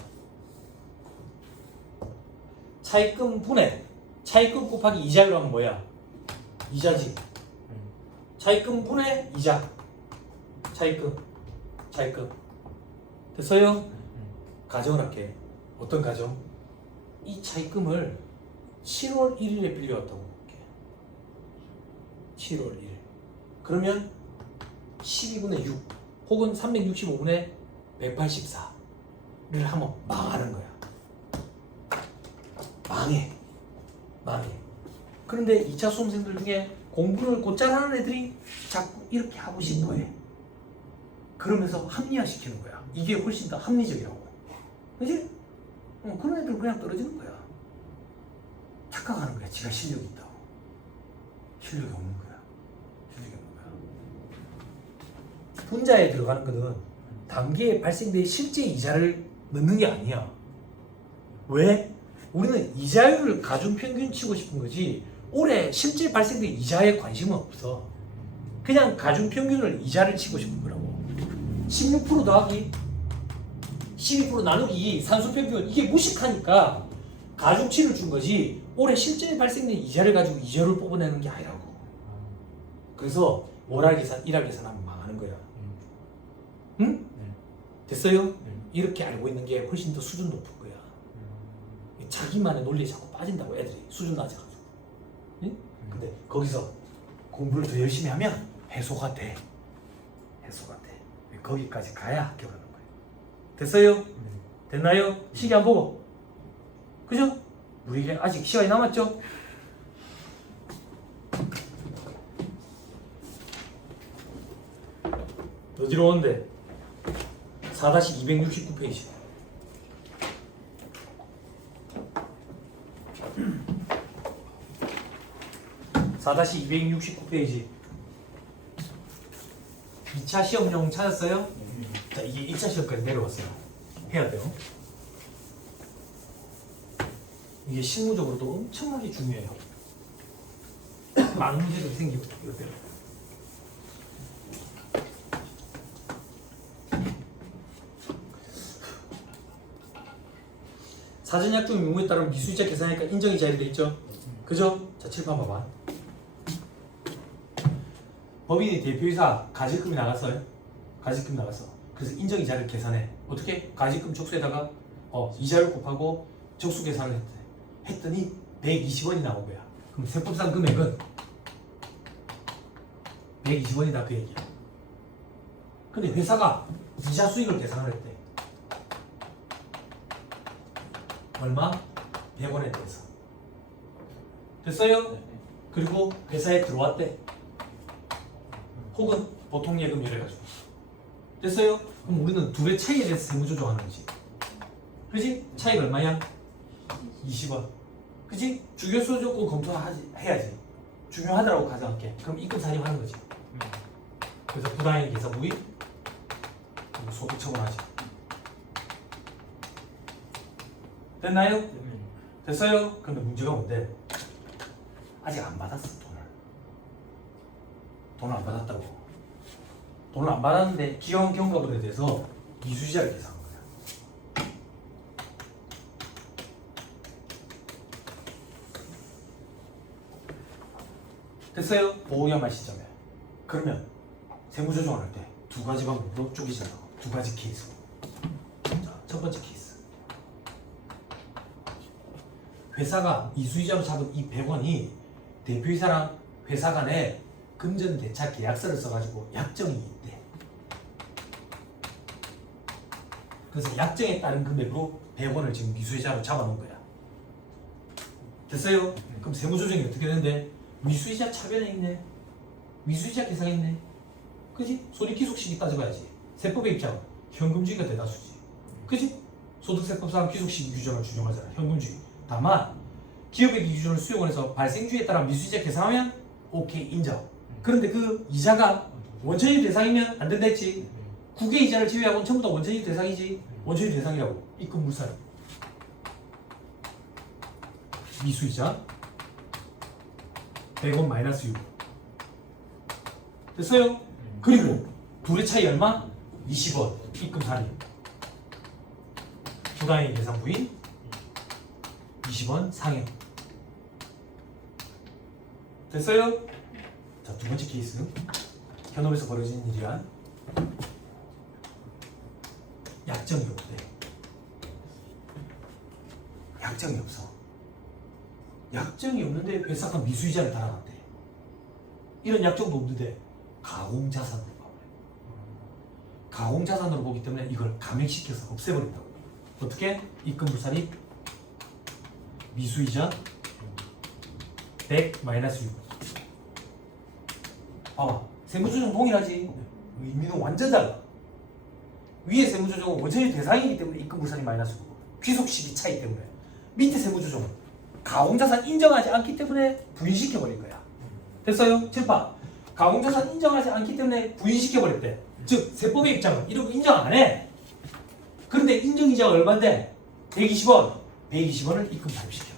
차입금 분해 차입금 곱하기 이자율 하면 뭐야? 이자지. 차입금 분해 이자. 차입금 됐어요? 가정을 할게. 어떤 가정? 이 차입금을 7월 1일에 빌려왔다고 볼게. 7월 1일. 그러면 12분의 6 혹은 365분의 184를 하면 망하는 거야. 망해. 그런데 2차 수험생들 중에 공부를 곧잘 하는 애들이 자꾸 이렇게 하고 싶어 해. 그러면서 합리화시키는 거야. 이게 훨씬 더 합리적이라고. 그지? 그런 애들은 그냥 떨어지는 거야. 착각하는 거야. 지가 실력이 있다고. 실력이 없는 거야. 분자에 들어가는 거는 단기에 발생된 실제 이자를 넣는 게 아니야. 왜? 우리는 이자율을 가중평균 치고 싶은 거지 올해 실제 발생된 이자에 관심은 없어. 그냥 가중평균을 이자를 치고 싶은 거라고. 16% 더하기 12% 나누기 산수평균 이게 무식하니까 가중치를 준 거지 올해 실제 발생된 이자를 가지고 이자를 뽑아내는 게 아니라고. 그래서 월할 계산, 일할 계산하면 망하는 거야. 응? 됐어요? 이렇게 알고 있는 게 훨씬 더 수준 높은 거야. 자기만의 논리에 자꾸 빠진다고 애들이 수준 낮아가지고. 응? 근데 거기서 공부를 더 열심히 하면 해소가 돼. 거기까지 가야 합격하는 거예요. 됐어요? 됐나요? 시계 안 보고. 그죠? 우리에게 아직 시간이 남았죠? 어지러운데 4-269페이지. (4-269페이지) 2차 시험용 찾았어요? 자, 이게 1차 시험까지 내려왔어요. 해야 돼요. 이게 실무적으로도 엄청나게 중요해요. 많은 문제들이 생기고 이러대요. 사전약정 용어에 따른 미수이자 계산하니까 인정이 자리돼 있죠? 그죠? 자, 칠판 봐봐. 법인이 대표이사 가지금이 나갔어요. 가지금 나갔어. 그래서 인정이자를 계산해. 어떻게? 가지금 족수에다가 이자를 곱하고 적수 계산을 했더니 120원이 나온 거야. 그럼 세법상 금액은 120원이다 그 얘기야. 근데 회사가 이자 수익을 계산을 했대. 얼마? 100원에 대해서. 됐어요? 그리고 회사에 들어왔대. 혹은 보통 예금 이래가지고. 됐어요? 그럼 우리는 두 배 차이에 대해서 세무조정하는 거지. 그지? 차이가 얼마야? 20원. 그지? 주교수 조건 검토해야지. 중요하다라고 가져갈게. 그럼 입금 사립하는 거지. 그래서 부당이익 계산 부위 소득 처분하지. 됐나요? 됐어요? 근데 문제가 뭔데? 아직 안 받았어. 돈을 안 받았다고. 돈을 안 받았는데 기여한 경과금에 대해서 이수이자를 계산한 거야. 됐어요? 보호연말 시점에. 그러면 세무조정을 할 때 두 가지 방법으로 쪼개진다고. 두 가지 케이스. 자, 첫 번째 케이스. 회사가 이수이자로 잡은 이 100원이 대표이사랑 회사 간에 금전대차 계약서를 써가지고 약정이 있대. 그래서 약정에 따른 금액으로 100원을 지금 미수이자로 잡아놓은 거야. 됐어요? 그럼 세무조정이 어떻게 되는데? 미수이자 차변에 있네. 미수이자 계산에 있네. 그지? 손익귀속식이 따져봐야지. 세법의 입장 현금주의가 대다수지. 그지? 소득세법상 귀속식 규정을 준용하잖아. 현금주의. 다만 기업의 기준을 수용을 해서 발생주의에 따라 미수이자 계산하면 오케이 인정. 그런데 그 이자가 원천이익 대상이면 안 된다 했지. 국외 이자를 제외하고는 전부 다 원천이익 대상이지. 원천이익 대상이라고. 입금 물살. 미수이자 100원 마이너스 6. 됐어요? 그리고 둘의 차이 얼마? 20원. 입금 살인. 부당이익 계산 부인 20원 상해. 됐어요? 자, 두 번째 케이스. 현업에서 벌어진 일이란 약정이 없대. 약정이 없어. 약정이 없는데 회사가 미수이자를 달아놨대. 이런 약정도 없는데 가공자산으로 봐버려. 가공자산으로 보기 때문에 이걸 감액시켜서 없애버린다고. 어떻게? 입금부산이 미수이자 100 마이너스 6. 봐봐. 세무조정 동일하지. 의미는 완전 달라. 위에 세무조정은 원천이 대상이기 때문에 입금부산이 마이너스고 귀속식이 차이 때문에 밑에 세무조정은 가공자산 인정하지 않기 때문에 부인시켜버릴 거야. 됐어요? 7파. 가공자산 인정하지 않기 때문에 부인시켜버렸대. 즉 세법의 입장은 이런 거 인정 안 해. 그런데 인정이자가 얼마인데? 120원. 120원을 입금 발급시켜.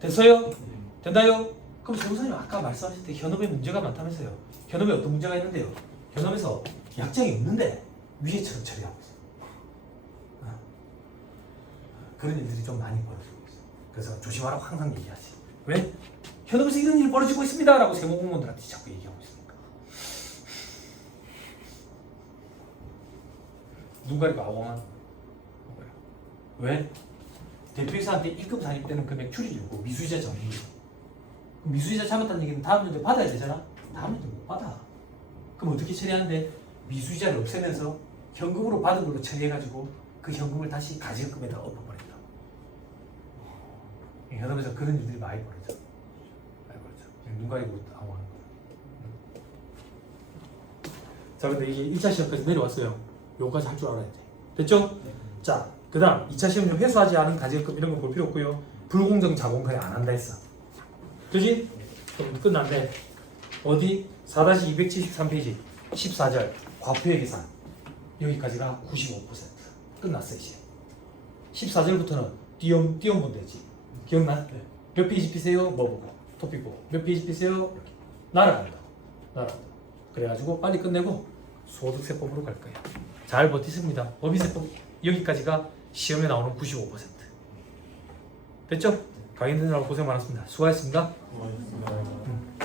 됐어요? 된다요? 그럼 세무사님 아까 말씀하실 때 현업에 문제가 많다면서요. 현업에 어떤 문제가 있는데요? 현업에서 약정이 없는데 위에처럼 처리하고 있어요. 그런 일들이 좀 많이 벌어지고 있어요. 그래서 조심하라고 항상 얘기하지. 왜? 현업에서 이런 일이 벌어지고 있습니다 라고 세무공무원들한테 자꾸 얘기하고 있으니까. 누군가가 아웅하는 거예요. 왜? 대표이사한테 입금 산입되는 금액 추리주고 미수이자 정리. 미수이자 잘못한 얘기는 다음 년도에 받아야 되잖아. 다음 년도에 못 받아. 그럼 어떻게 처리하는데? 미수이자를 없애면서 현금으로 받은 걸로 처리해가지고 그 현금을 다시 가지금에다 엎어버린다. 현업에서 그런 일들이 많이 벌어져. 눈 가리고 아웅하는 거야. 자, 근데 이게 1차 시험까지 내려왔어요. 요거까지 할 줄 알아야 돼. 됐죠? 자, 그 다음 2차 시험용 회수하지 않은 가지금 이런 거 볼 필요 없고요. 불공정 자본가에 안 한다 했어. 그지? 그럼 끝났네. 어디? 4-273페이지 14절 과표의 계산. 여기까지가 95%. 끝났어 이제. 14절부터는 띄엄 보면 되지. 기억나? 네. 몇 페이지 피세요? 뭐 보고. 토픽 보고. 몇 페이지 피세요? 날아간다. 그래가지고 빨리 끝내고 소득세법으로 갈 거야. 잘 버티십니다. 법인세법 여기까지가 시험에 나오는 95%. 됐죠? 강의 듣느라고 고생 많았습니다. 수고하셨습니다. 고맙습니다.